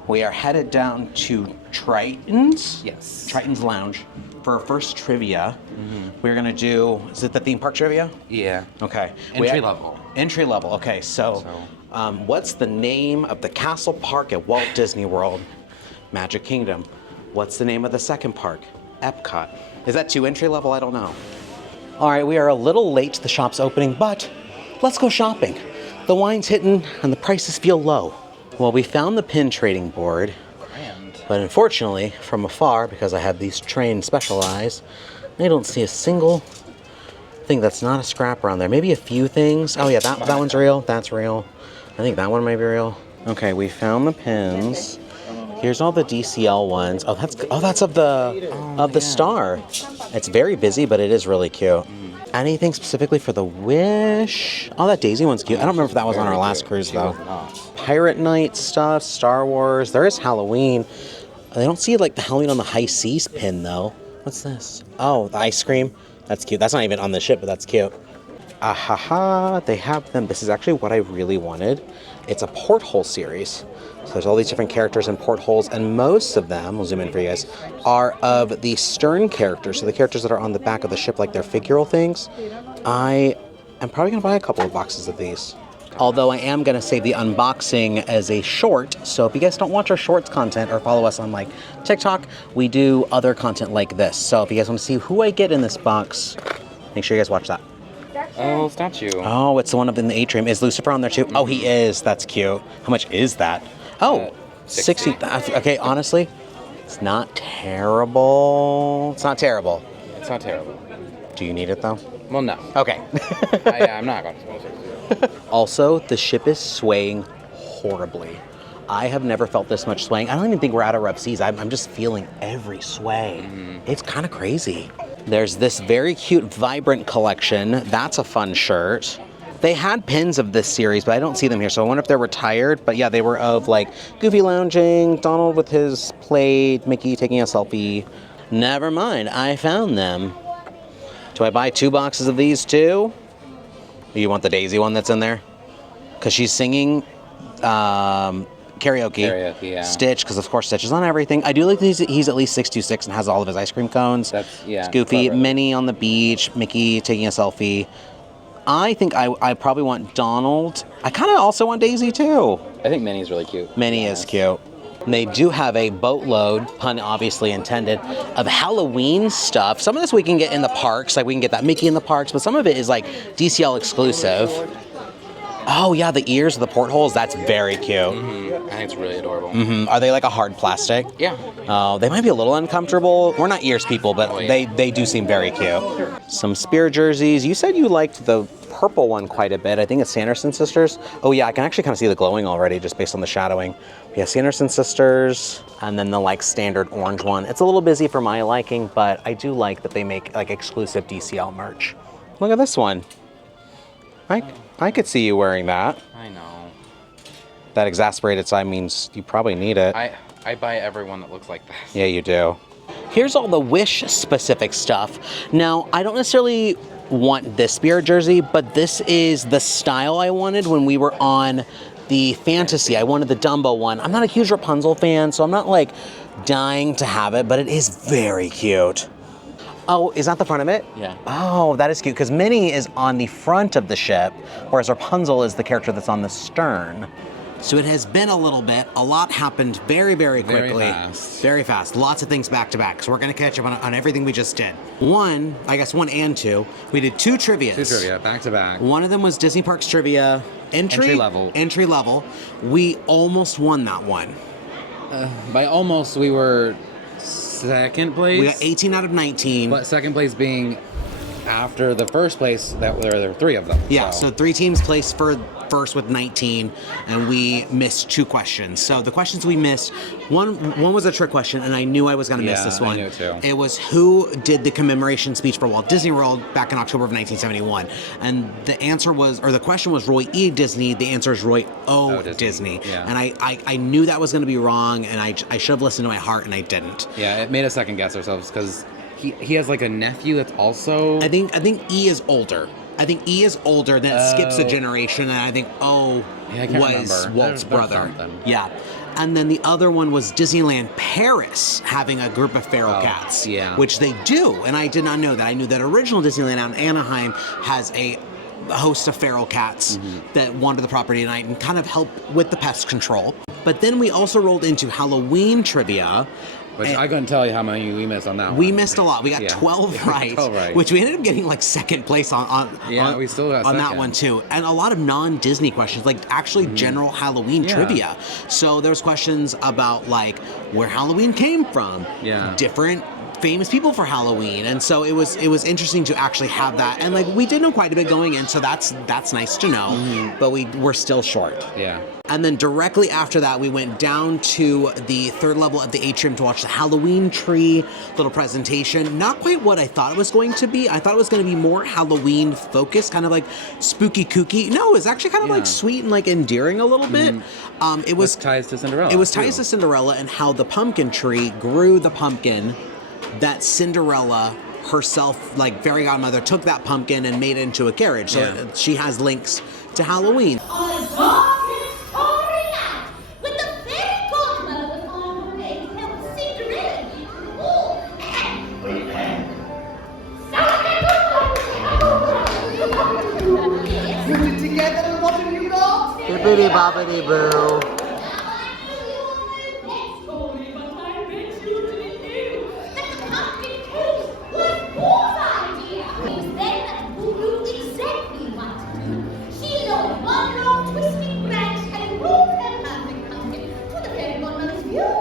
We are headed down to Triton's. Yes. Triton's Lounge for our first trivia. We're gonna do, is it the theme park trivia? Yeah. Okay. Entry level. Entry level, okay, so what's the name of the castle park at Walt Disney World? Magic Kingdom. What's the name of the second park? Epcot. Is that too entry level? I don't know. All right, we are a little late to the shop's opening, but let's go shopping. The wine's hitting and the prices feel low. Well, we found the pin trading board, but unfortunately, from afar, because I have these trained special eyes, I don't see a single thing that's not a scrapper on there. Maybe a few things. Oh yeah, that one's real. That's real. I think that one might be real. Okay, we found the pins. Here's all the DCL ones. Oh, that's of the star. It's very busy, but it is really cute. Anything specifically for the Wish? Oh, that Daisy one's cute. I don't remember if that was on our last cruise though. Pirate Night stuff, Star Wars. There is Halloween. I don't see like the Halloween on the High Seas pin though. What's this? Oh, the ice cream. That's cute. That's not even on the ship, but that's cute. Ahaha, they have them. This is actually what I really wanted. It's a porthole series. So there's all these different characters in portholes, and most of them, we'll zoom in for you guys, are of the stern characters. So the characters that are on the back of the ship, like their figural things. I am probably gonna buy a couple of boxes of these. Although I am going to save the unboxing as a short, so if you guys don't watch our shorts content or follow us on like TikTok, we do other content like this. So if you guys want to see who I get in this box, make sure you guys watch that. Oh, statue. Oh, it's the one up in the atrium. Is Lucifer on there too? Oh, he is. That's cute. How much is that? Oh, 60. Okay, honestly, it's not terrible. It's not terrible. It's not terrible. Do you need it though? Well, no. Okay. I'm not going to sponsor it. Also, the ship is swaying horribly. I have never felt this much swaying. I don't even think we're out of rough seas. I'm just feeling every sway. It's kind of crazy. There's this very cute Vibrant collection. That's a fun shirt. They had pins of this series, but I don't see them here, so I wonder if they're retired. But yeah, they were of like Goofy lounging, Donald with his plate, Mickey taking a selfie. Never mind, I found them. Do I buy 2 boxes of these too? You want the Daisy one that's in there? Because she's singing karaoke. Yeah. Stitch, because of course Stitch is on everything. I do like that he's at least 626 and has all of his ice cream cones. That's, yeah. It's Goofy. Clever. Minnie on the beach. Mickey taking a selfie. I think I probably want Donald. I kind of also want Daisy too. I think Minnie's really cute. Minnie is cute. And they do have a boatload, pun obviously intended, of Halloween stuff. Some of this we can get in the parks, like we can get that Mickey in the parks, but some of it is like DCL exclusive. Oh yeah, the ears of the portholes, that's very cute. I think it's really adorable. Are they like a hard plastic? Yeah. Oh, they might be a little uncomfortable. We're not ears people, but they do seem very cute. Some Spear jerseys. You said you liked the purple one quite a bit. I think it's Sanderson Sisters. Oh yeah, I can actually kind of see the glowing already just based on the shadowing. Yeah, Sanderson Sisters, and then the like standard orange one. It's a little busy for my liking, but I do like that they make like exclusive DCL merch. Look at this one. I could see you wearing that. I know. That exasperated side means you probably need it. I buy everyone that looks like this. Yeah, you do. Here's all the Wish specific stuff. Now, I don't necessarily want this Spirit jersey, but this is the style I wanted when we were on the Fantasy. I wanted the Dumbo one. I'm not a huge Rapunzel fan, so I'm not like dying to have it, but it is very cute. Oh, is that the front of it? Yeah. Oh, that is cute, because Minnie is on the front of the ship, whereas Rapunzel is the character that's on the stern. So it has been a little bit. A lot happened very, very quickly. Very fast. Very fast. Lots of things back to back. So we're going to catch up on everything we just did. One and two. We did 2 trivias. 2 trivia, back to back. One of them was Disney Parks Trivia Entry level. Entry level. We almost won that one. By almost, we were second place. We got 18 out of 19. But second place being after the first place, there were 3 of them. Yeah, so 3 teams placed first with 19, and we missed 2 questions. So the questions we missed, one was a trick question, and I knew I was going to miss this one. I knew it too. It was who did the commemoration speech for Walt Disney World back in October of 1971, and the answer was, or the question was Roy E. Disney. The answer is Roy O. Disney. Yeah. And I knew that was going to be wrong, and I should have listened to my heart, and I didn't. Yeah, it made us second guess ourselves because he has like a nephew that's also. I think E is older. I think E is older, then it skips a generation, and I think O Yeah, I can't was remember. Walt's There's brother. something. Yeah. And then the other one was Disneyland Paris having a group of feral cats, yeah. which they do, and I did not know that. I knew that original Disneyland out in Anaheim has a host of feral cats that wander the property at night and kind of help with the pest control. But then we also rolled into Halloween trivia. Which I couldn't tell you how many we missed on that one. We missed a lot. We got Yeah. 12 right, 12 right. which we ended up getting like second place on we still got on that second. one too. And a lot of non-Disney questions, like actually general Halloween Yeah. trivia. So there's questions about like where Halloween came from, Yeah. different famous people for Halloween, and so it was interesting to actually have that. And like we did know quite a bit going in, so that's nice to know. But we're still short. Yeah. And then directly after that, we went down to the 3rd level of the atrium to watch the Halloween tree little presentation. Not quite what I thought it was going to be. I thought it was going to be more Halloween focused, kind of like spooky kooky. No, it was actually kind of like sweet and like endearing a little bit. It was ties to Cinderella. It was ties to Cinderella and how the pumpkin tree grew the pumpkin that Cinderella herself, like fairy godmother, took that pumpkin and made it into a carriage. So she has links to Halloween. On a dark starry night, with the fairy godmother on her way to help Cinderella get to the ball. Put it together, what have you got? Bippity boppity boo. Totally, but I bet you didn't know that the pumpkin cake was Boo's idea. It was then that Boo knew exactly what to do. She lowered one long twisting branch and rolled her perfect pumpkin to the fairy godmother's view.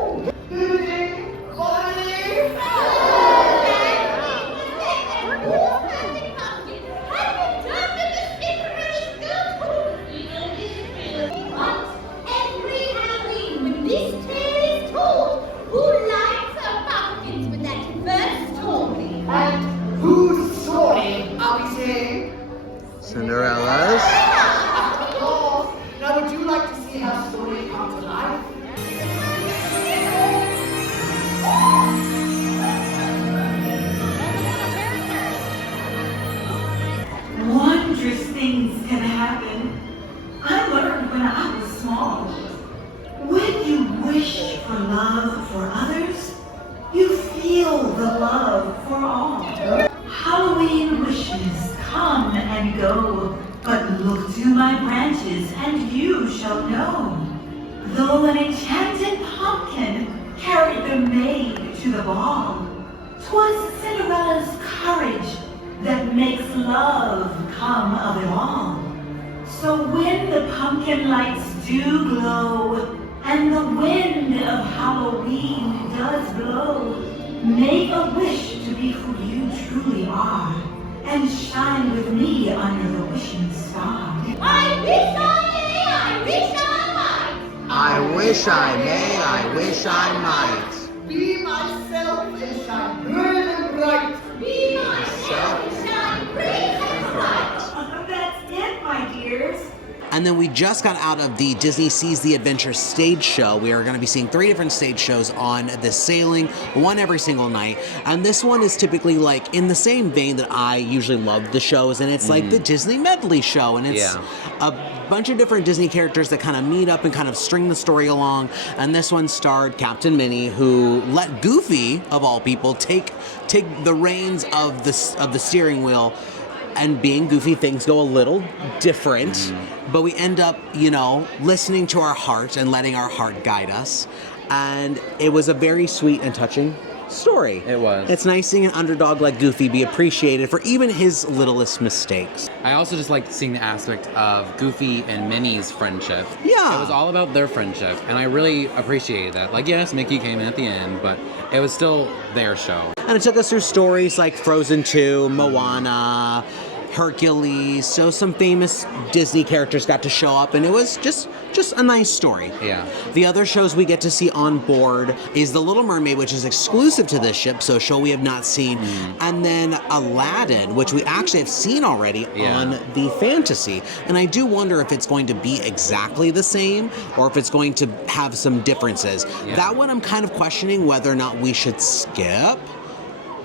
Whose story are we saying? Cinderella's. Of course. Now, would you like to see her story come to life? Wondrous things can happen. I learned when I was small. When you wish for love for others, you feel the love for all. Halloween wishes come and go, but look to my branches and you shall know. Though an enchanted pumpkin carried the maid to the ball, 'twas Cinderella's courage that makes love come of it all. So when the pumpkin lights do glow, and the wind of Halloween does blow, make a wish to be who you truly are, and shine with me under the wishing star. I wish I may, I wish I might. I wish I may, I wish I might. Be myself and shine bright and bright. Be myself, shine brave and bright. That's it, my dears. And then we just got out of the Disney Seas the Adventure stage show. We are going to be seeing 3 different stage shows on this sailing, one every single night. And this one is typically like in the same vein that I usually love the shows, and it's like the Disney medley show, and it's a bunch of different Disney characters that kind of meet up and kind of string the story along. And this one starred Captain Minnie, who let Goofy, of all people, take the reins of the steering wheel. And being Goofy, things go a little different, but we end up, listening to our heart and letting our heart guide us. And it was a very sweet and touching story. It was. It's nice seeing an underdog like Goofy be appreciated for even his littlest mistakes. I also just liked seeing the aspect of Goofy and Minnie's friendship. Yeah. It was all about their friendship, and I really appreciated that. Like, yes, Mickey came in at the end, but it was still their show. And it took us through stories like Frozen 2, Moana, Hercules, so some famous Disney characters got to show up, and it was just a nice story. Yeah. The other shows we get to see on board is The Little Mermaid, which is exclusive to this ship, so a show we have not seen, and then Aladdin, which we actually have seen already on the Fantasy. And I do wonder if it's going to be exactly the same, or if it's going to have some differences. Yeah. That one I'm kind of questioning whether or not we should skip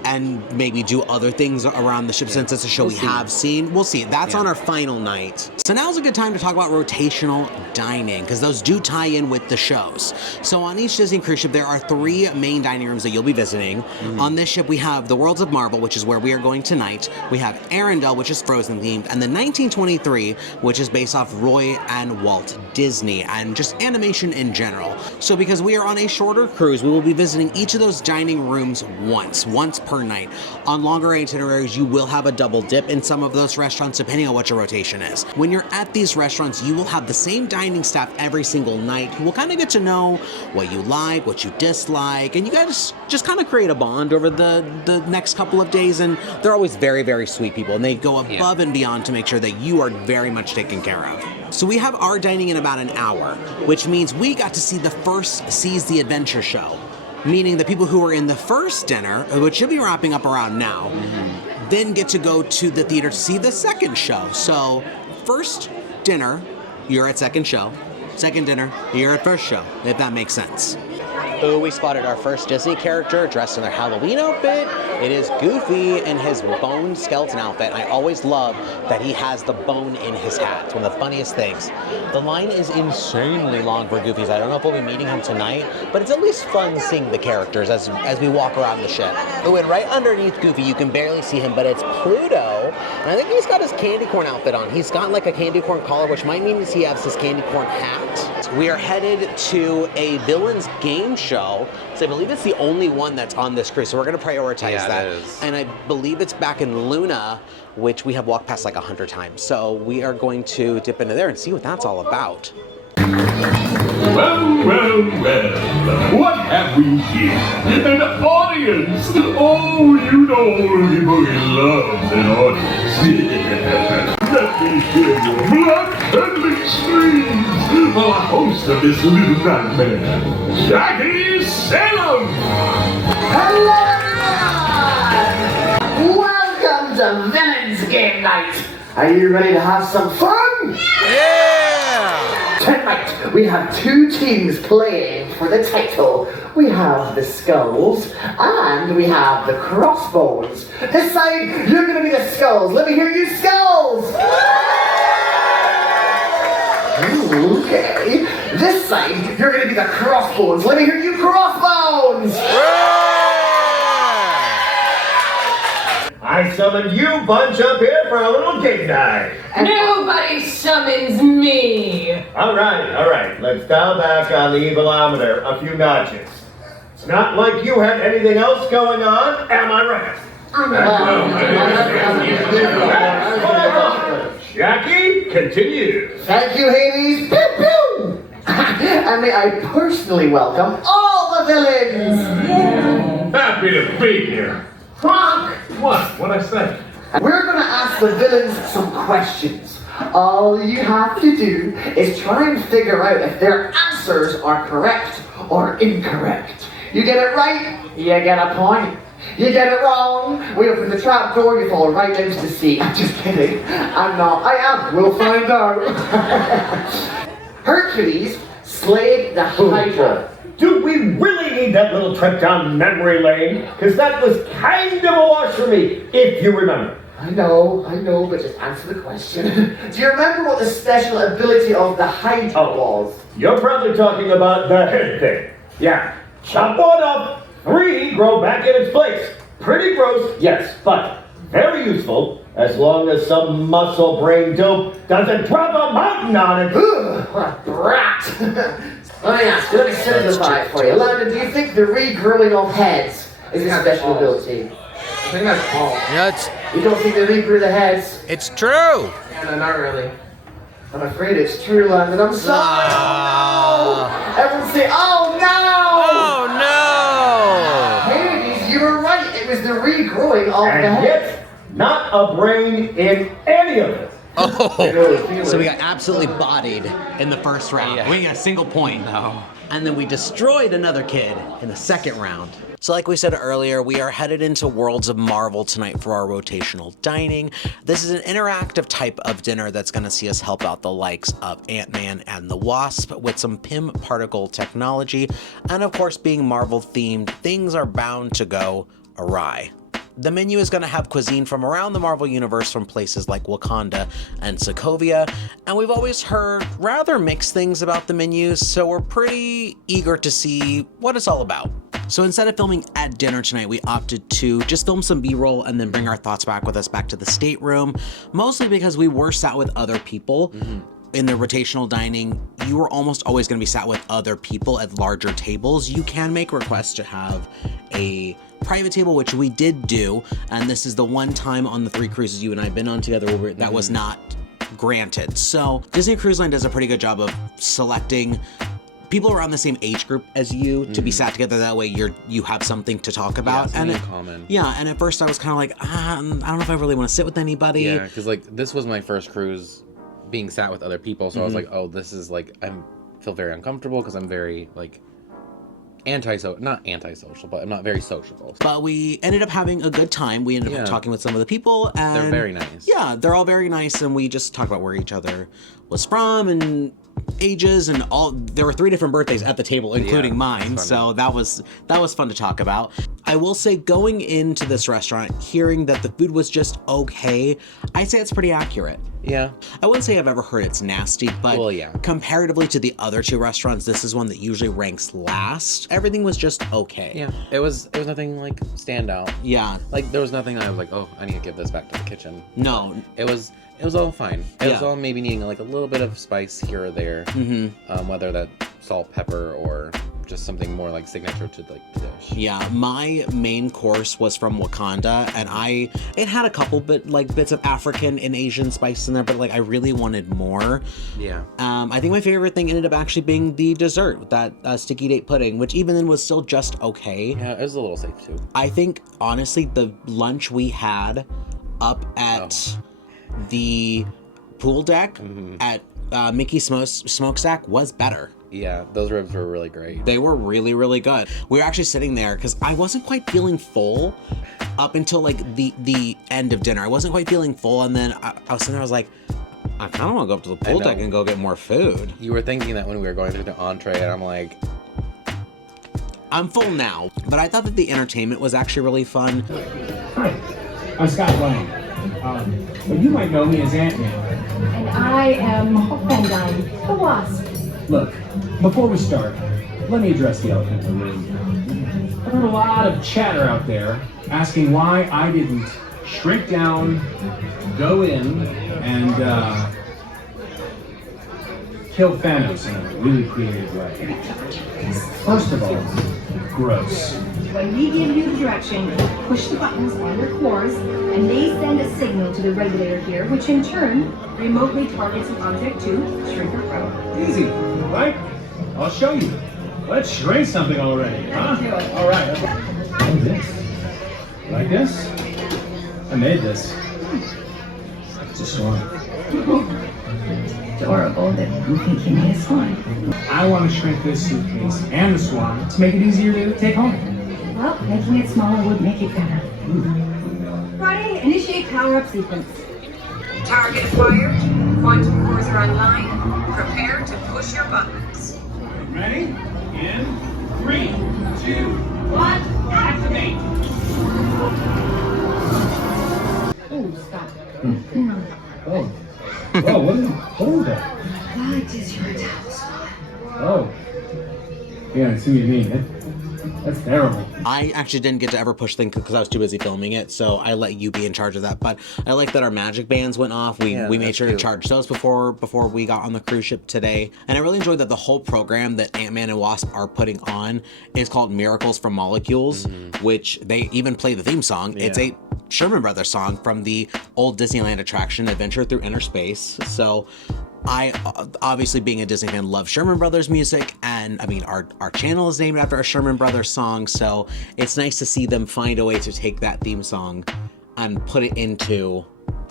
and maybe do other things around the ship since it's a show we have seen. We'll see. That's on our final night. So now's a good time to talk about rotational dining, because those do tie in with the shows. So on each Disney cruise ship, there are 3 main dining rooms that you'll be visiting. On this ship, we have the Worlds of Marvel, which is where we are going tonight. We have Arendelle, which is Frozen themed, and then 1923, which is based off Roy and Walt Disney, and just animation in general. So because we are on a shorter cruise, we will be visiting each of those dining rooms once per night. On longer itineraries, you will have a double dip in some of those restaurants, depending on what your rotation is. When you're at these restaurants, you will have the same dining staff every single night who will kind of get to know what you like, what you dislike, and you guys just kind of create a bond over the next couple of days. And they're always very, very sweet people, and they go above and beyond to make sure that you are very much taken care of. So we have our dining in about an hour, which means we got to see the first Seas the Adventure show. Meaning the people who were in the first dinner, which should be wrapping up around now, then get to go to the theater to see the second show. So first dinner, you're at second show. Second dinner, you're at first show, if that makes sense. Ooh, we spotted our first Disney character dressed in their Halloween outfit. It is Goofy in his bone skeleton outfit. I always love that he has the bone in his hat. It's one of the funniest things. The line is insanely long for Goofy's. I don't know if we'll be meeting him tonight, but it's at least fun seeing the characters as we walk around the ship. Ooh, and right underneath Goofy, you can barely see him, but it's Pluto. And I think he's got his candy corn outfit on. He's got like a candy corn collar, which might mean he has his candy corn hat. We are headed to a villains game show. So I believe it's the only one that's on this cruise. So we're going to prioritize that. It is. And I believe it's back in Luna, which we have walked past like 100 times. So we are going to dip into there and see what that's all about. Well, well, well, what have we here? An audience! Oh, you know Oogie Boogie loves an audience. Let me hear your blood-curdling screams while I host of this little nightmare, Jackie Salem! Hello, everyone! Welcome to Villains Game Night! Are you ready to have some fun? Yeah! Tonight, we have two teams playing for the title. We have the Skulls, and we have the Crossbones. This side, you're gonna be the Skulls. Let me hear you, Skulls! Okay. This side, you're gonna be the Crossbones. Let me hear you, Crossbones! I summoned you bunch up here for a little game night. Nobody summons me! All right, let's dial back on the evilometer a few notches. It's not like you had anything else going on, am I right? Jackie, continue. Thank you, Hades. Pew, pew. And may I personally welcome all the villains. Happy to be here. Frank, What? What'd I say? we're gonna ask the villains some questions. All you have to do is try and figure out if their answers are correct or incorrect. You get it right, you get a point. You get it wrong, we open the trap door, you fall right into the sea. I'm just kidding. I'm not. I am. We'll find out. Hercules slayed the Hydra. Do we really need that little trip down memory lane? Because that was kind of a wash for me, if you remember. I know, but just answer the question. Do you remember what the special ability of the Hydra was? You're probably talking about the head thing. Yeah. Chop one up, 3 grow back in its place. Pretty gross, yes, but very useful as long as some muscle brain dope doesn't drop a mountain on it. Ugh, what a brat! Let me ask you, let me simplify it for you. Landon, do you think the regrowing of heads is a special ability? I think that's false. Yeah, You don't think they regrew the heads? it's true. No, not really. I'm afraid it's true, Landon. I'm sorry. Oh, no! Everyone say, oh no! Oh no! Hades, you were right. It was the regrowing of the And heads. yet, not a brain in any of it. Oh! So we got absolutely bodied in the first round. We didn't get a single point. No. And then we destroyed another kid in the second round. So like we said earlier, we are headed into Worlds of Marvel tonight for our rotational dining. This is an interactive type of dinner that's gonna see us help out the likes of Ant-Man and the Wasp with some PIM particle technology. And of course, being Marvel themed, things are bound to go awry. The menu is going to have cuisine from around the Marvel Universe from places like Wakanda and Sokovia, and we've always heard rather mixed things about the menu, so we're pretty eager to see what it's all about. So instead of filming at dinner tonight, we opted to just film some B-roll and then bring our thoughts back with us back to the stateroom, mostly because we were sat with other people. In the rotational dining, you are almost always going to be sat with other people at larger tables. You can make requests to have a private table, which we did do, and this is the one time on the 3 cruises you and I have been on together where that was not granted. So Disney Cruise Line does a pretty good job of selecting people around the same age group as you to be sat together. That way you have something to talk about. Yeah, something in common. Yeah, and at first I was kind of like, I don't know if I really want to sit with anybody. Yeah, because like this was my first cruise being sat with other people, so I was like, oh, this is like, feel very uncomfortable because I'm very like not antisocial, but I'm not very sociable. But we ended up having a good time. We ended up talking with some of the people, and They're very nice. Yeah, they're all very nice, and we just talked about where each other was from and ages and all. There were 3 different birthdays at the table, including mine, so that was fun to talk about. I will say, going into this restaurant, hearing that the food was just okay, I'd say it's pretty accurate. Yeah. I wouldn't say I've ever heard it's nasty, but comparatively to the other 2 restaurants, this is one that usually ranks last. Everything was just okay. Yeah. It was nothing like standout. Yeah. Like there was nothing I was like, oh, I need to give this back to the kitchen. No. It was all fine. It was all maybe needing like a little bit of spice here or there. Whether that salt, pepper, or just something more like signature to like the dish. Yeah, my main course was from Wakanda, and it had a couple bits of African and Asian spice in there, but like I really wanted more. Yeah. I think my favorite thing ended up actually being the dessert, that sticky date pudding, which even then was still just okay. Yeah, it was a little safe too. I think honestly the lunch we had up at the pool deck at Mickey's Smokestack was better. Yeah, those ribs were really great. They were really, really good. We were actually sitting there because I wasn't quite feeling full up until like the end of dinner. I wasn't quite feeling full, and then I was sitting there, I was like, I kind of want to go up to the pool deck and go get more food. You were thinking that when we were going through the entree, and I'm like, I'm full now. But I thought that the entertainment was actually really fun. Hi, I'm Scott Lang. But you might know me as Ant-Man. And I am Hawkeye, the Wasp. Look, before we start, let me address the elephant in the room. I've heard a lot of chatter out there asking why I didn't shrink down, go in, and kill Thanos in a really creative way. First of all, gross. When we give you the direction, you push the buttons on your cores, and they send a signal to the regulator here, which in turn remotely targets an object to shrink or grow. Easy, right? I'll show you. Let's shrink something already, huh? All right. Oh, this. Like this? I made this. It's a swan. Adorable that you think you made a swan. I want to shrink this suitcase and the swan to make it easier to take home. Well, making it smaller would make it better. Friday, initiate power-up sequence. Target acquired. Quantum cores are online. Prepare to push your buttons. Ready? In 3, 2, 1, activate! Oh, stop. Oh. Oh, what is that? That is your top spot. Oh. Yeah, I see what you mean. That's terrible. I actually didn't get to ever push things because I was too busy filming it, so I let you be in charge of that. But I like that our magic bands went off. We made sure to charge those before we got on the cruise ship today. And I really enjoyed that the whole program that Ant-Man and Wasp are putting on is called Miracles from Molecules, which they even play the theme song. Yeah. It's a Sherman Brothers song from the old Disneyland attraction, Adventure Through Inner Space. So I, obviously being a Disney fan, love Sherman Brothers music, and I mean, our channel is named after a Sherman Brothers song, so it's nice to see them find a way to take that theme song and put it into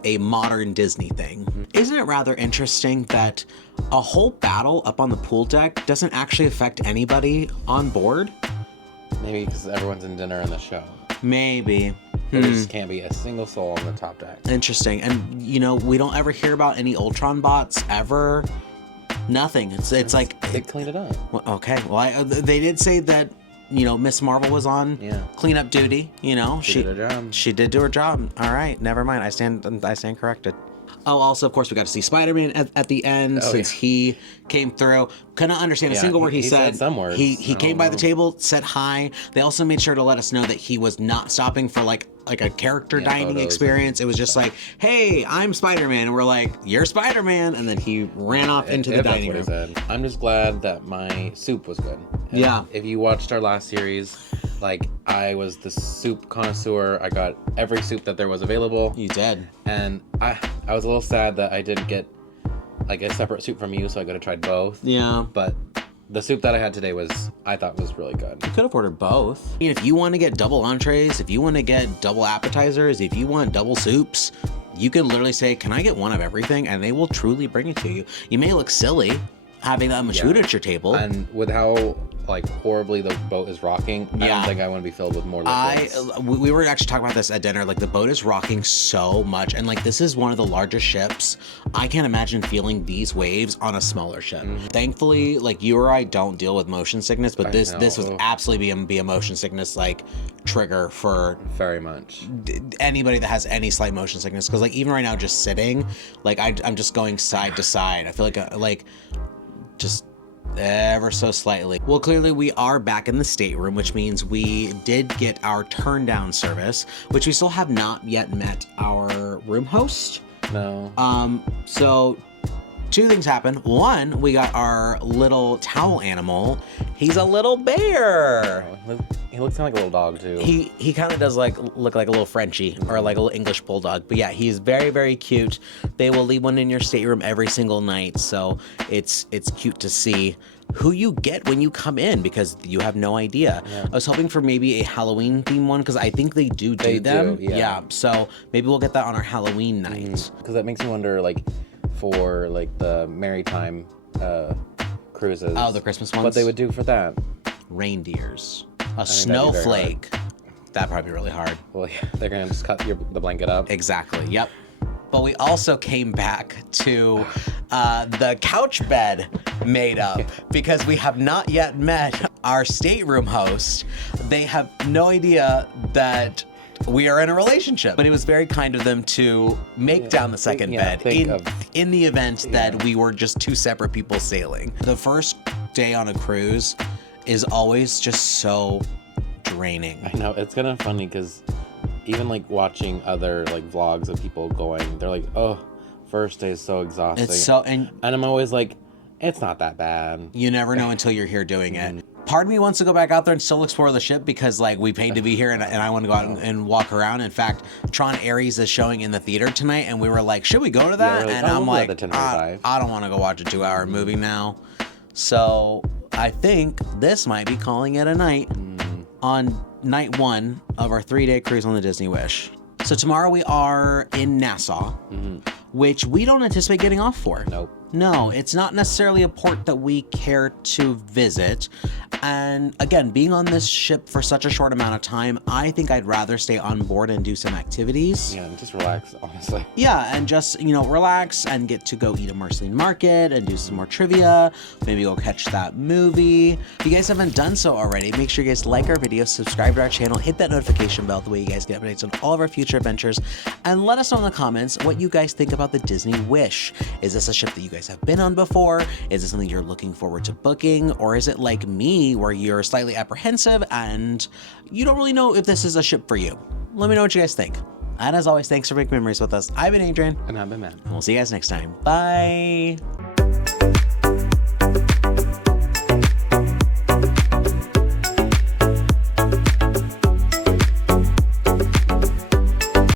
a modern Disney thing. Isn't it rather interesting that a whole battle up on the pool deck doesn't actually affect anybody on board? Maybe because everyone's in dinner in the show. Maybe. There just can't be a single soul on the top deck. Interesting. And, you know, we don't ever hear about any Ultron bots ever. Nothing. It's like... They cleaned it up. Well, okay. Well, they did say that, you know, Miss Marvel was on cleanup duty. You know, she did her job. She did do her job. All right. Never mind. I stand corrected. Oh, also, of course, we got to see Spider-Man at the end since he came through. Couldn't understand a single word he said. Some words. He came by the table, said hi. They also made sure to let us know that he was not stopping for like a character dining experience. It was just like, hey, I'm Spider-Man. And we're like, you're Spider-Man. And then he ran off into the dining room. I'm just glad that my soup was good. And yeah. If you watched our last series, like, I was the soup connoisseur. I got every soup that there was available. You did. And I was a little sad that I didn't get like a separate soup from you, so I could have tried both. Yeah. But the soup that I had today I thought was really good. You could have ordered both. I mean, if you want to get double entrees, if you want to get double appetizers, if you want double soups, you can literally say, can I get one of everything? And they will truly bring it to you. You may look silly, having that much food at your table. And with how like horribly the boat is rocking, I don't think I want to be filled with more liquids. We were actually talking about this at dinner. Like the boat is rocking so much, and like this is one of the largest ships. I can't imagine feeling these waves on a smaller ship. Thankfully, like you or I don't deal with motion sickness, but this would absolutely be a motion sickness like trigger for very much anybody that has any slight motion sickness. Because like even right now, just sitting, like I'm just going side to side. I feel like just ever so slightly. Well, clearly we are back in the stateroom, which means we did get our turn down service, which we still have not yet met our room host. No. So two things happened. One, we got our little towel animal. He's a little bear. He looks kind of like a little dog too. He kind of does look like a little Frenchie or like a little English bulldog. But yeah, he's very, very cute. They will leave one in your stateroom every single night, so it's cute to see who you get when you come in because you have no idea. Yeah. I was hoping for maybe a Halloween theme one because I think they do them. Yeah. So maybe we'll get that on our Halloween night. Because that makes me wonder, like, for like the Maritime cruises. Oh, the Christmas ones. What they would do for that? Reindeers. A snowflake. That'd probably be really hard. Well, yeah, they're gonna just cut the blanket up. Exactly. Yep. But we also came back to the couch bed made up because we have not yet met our stateroom host. They have no idea that we are in a relationship. But it was very kind of them to make down the second bed in the event that we were just two separate people sailing. The first day on a cruise is always just so draining. I know, it's kind of funny because even like watching other like vlogs of people going, they're like, oh, first day is so exhausting. It's so, and I'm always like, it's not that bad. You never know until you're here doing it. Part of me wants to go back out there and still explore the ship because like we paid to be here and I want to go out and walk around. In fact, Tron Ares is showing in the theater tonight and we were like, should we go to that? Yeah, and I'm like, I don't want to go watch a 2-hour movie now. So I think this might be calling it a night on night 1 of our 3-day cruise on the Disney Wish. So tomorrow we are in Nassau, which we don't anticipate getting off for. Nope. No, it's not necessarily a port that we care to visit. And again, being on this ship for such a short amount of time, I think I'd rather stay on board and do some activities. Yeah, and just relax, honestly. Yeah, and just, relax and get to go eat a Marceline Market and do some more trivia. Maybe go catch that movie. If you guys haven't done so already, make sure you guys like our video, subscribe to our channel, hit that notification bell the way you guys get updates on all of our future adventures, and let us know in the comments what you guys think about the Disney Wish. Is this a ship that you guys have been on before? Is it something you're looking forward to booking? Or is it like me, where you're slightly apprehensive and you don't really know if this is a ship for you? Let me know what you guys think. And as always, thanks for making memories with us. I've been Adrian. And I've been Matt. And we'll see you guys next time. Bye.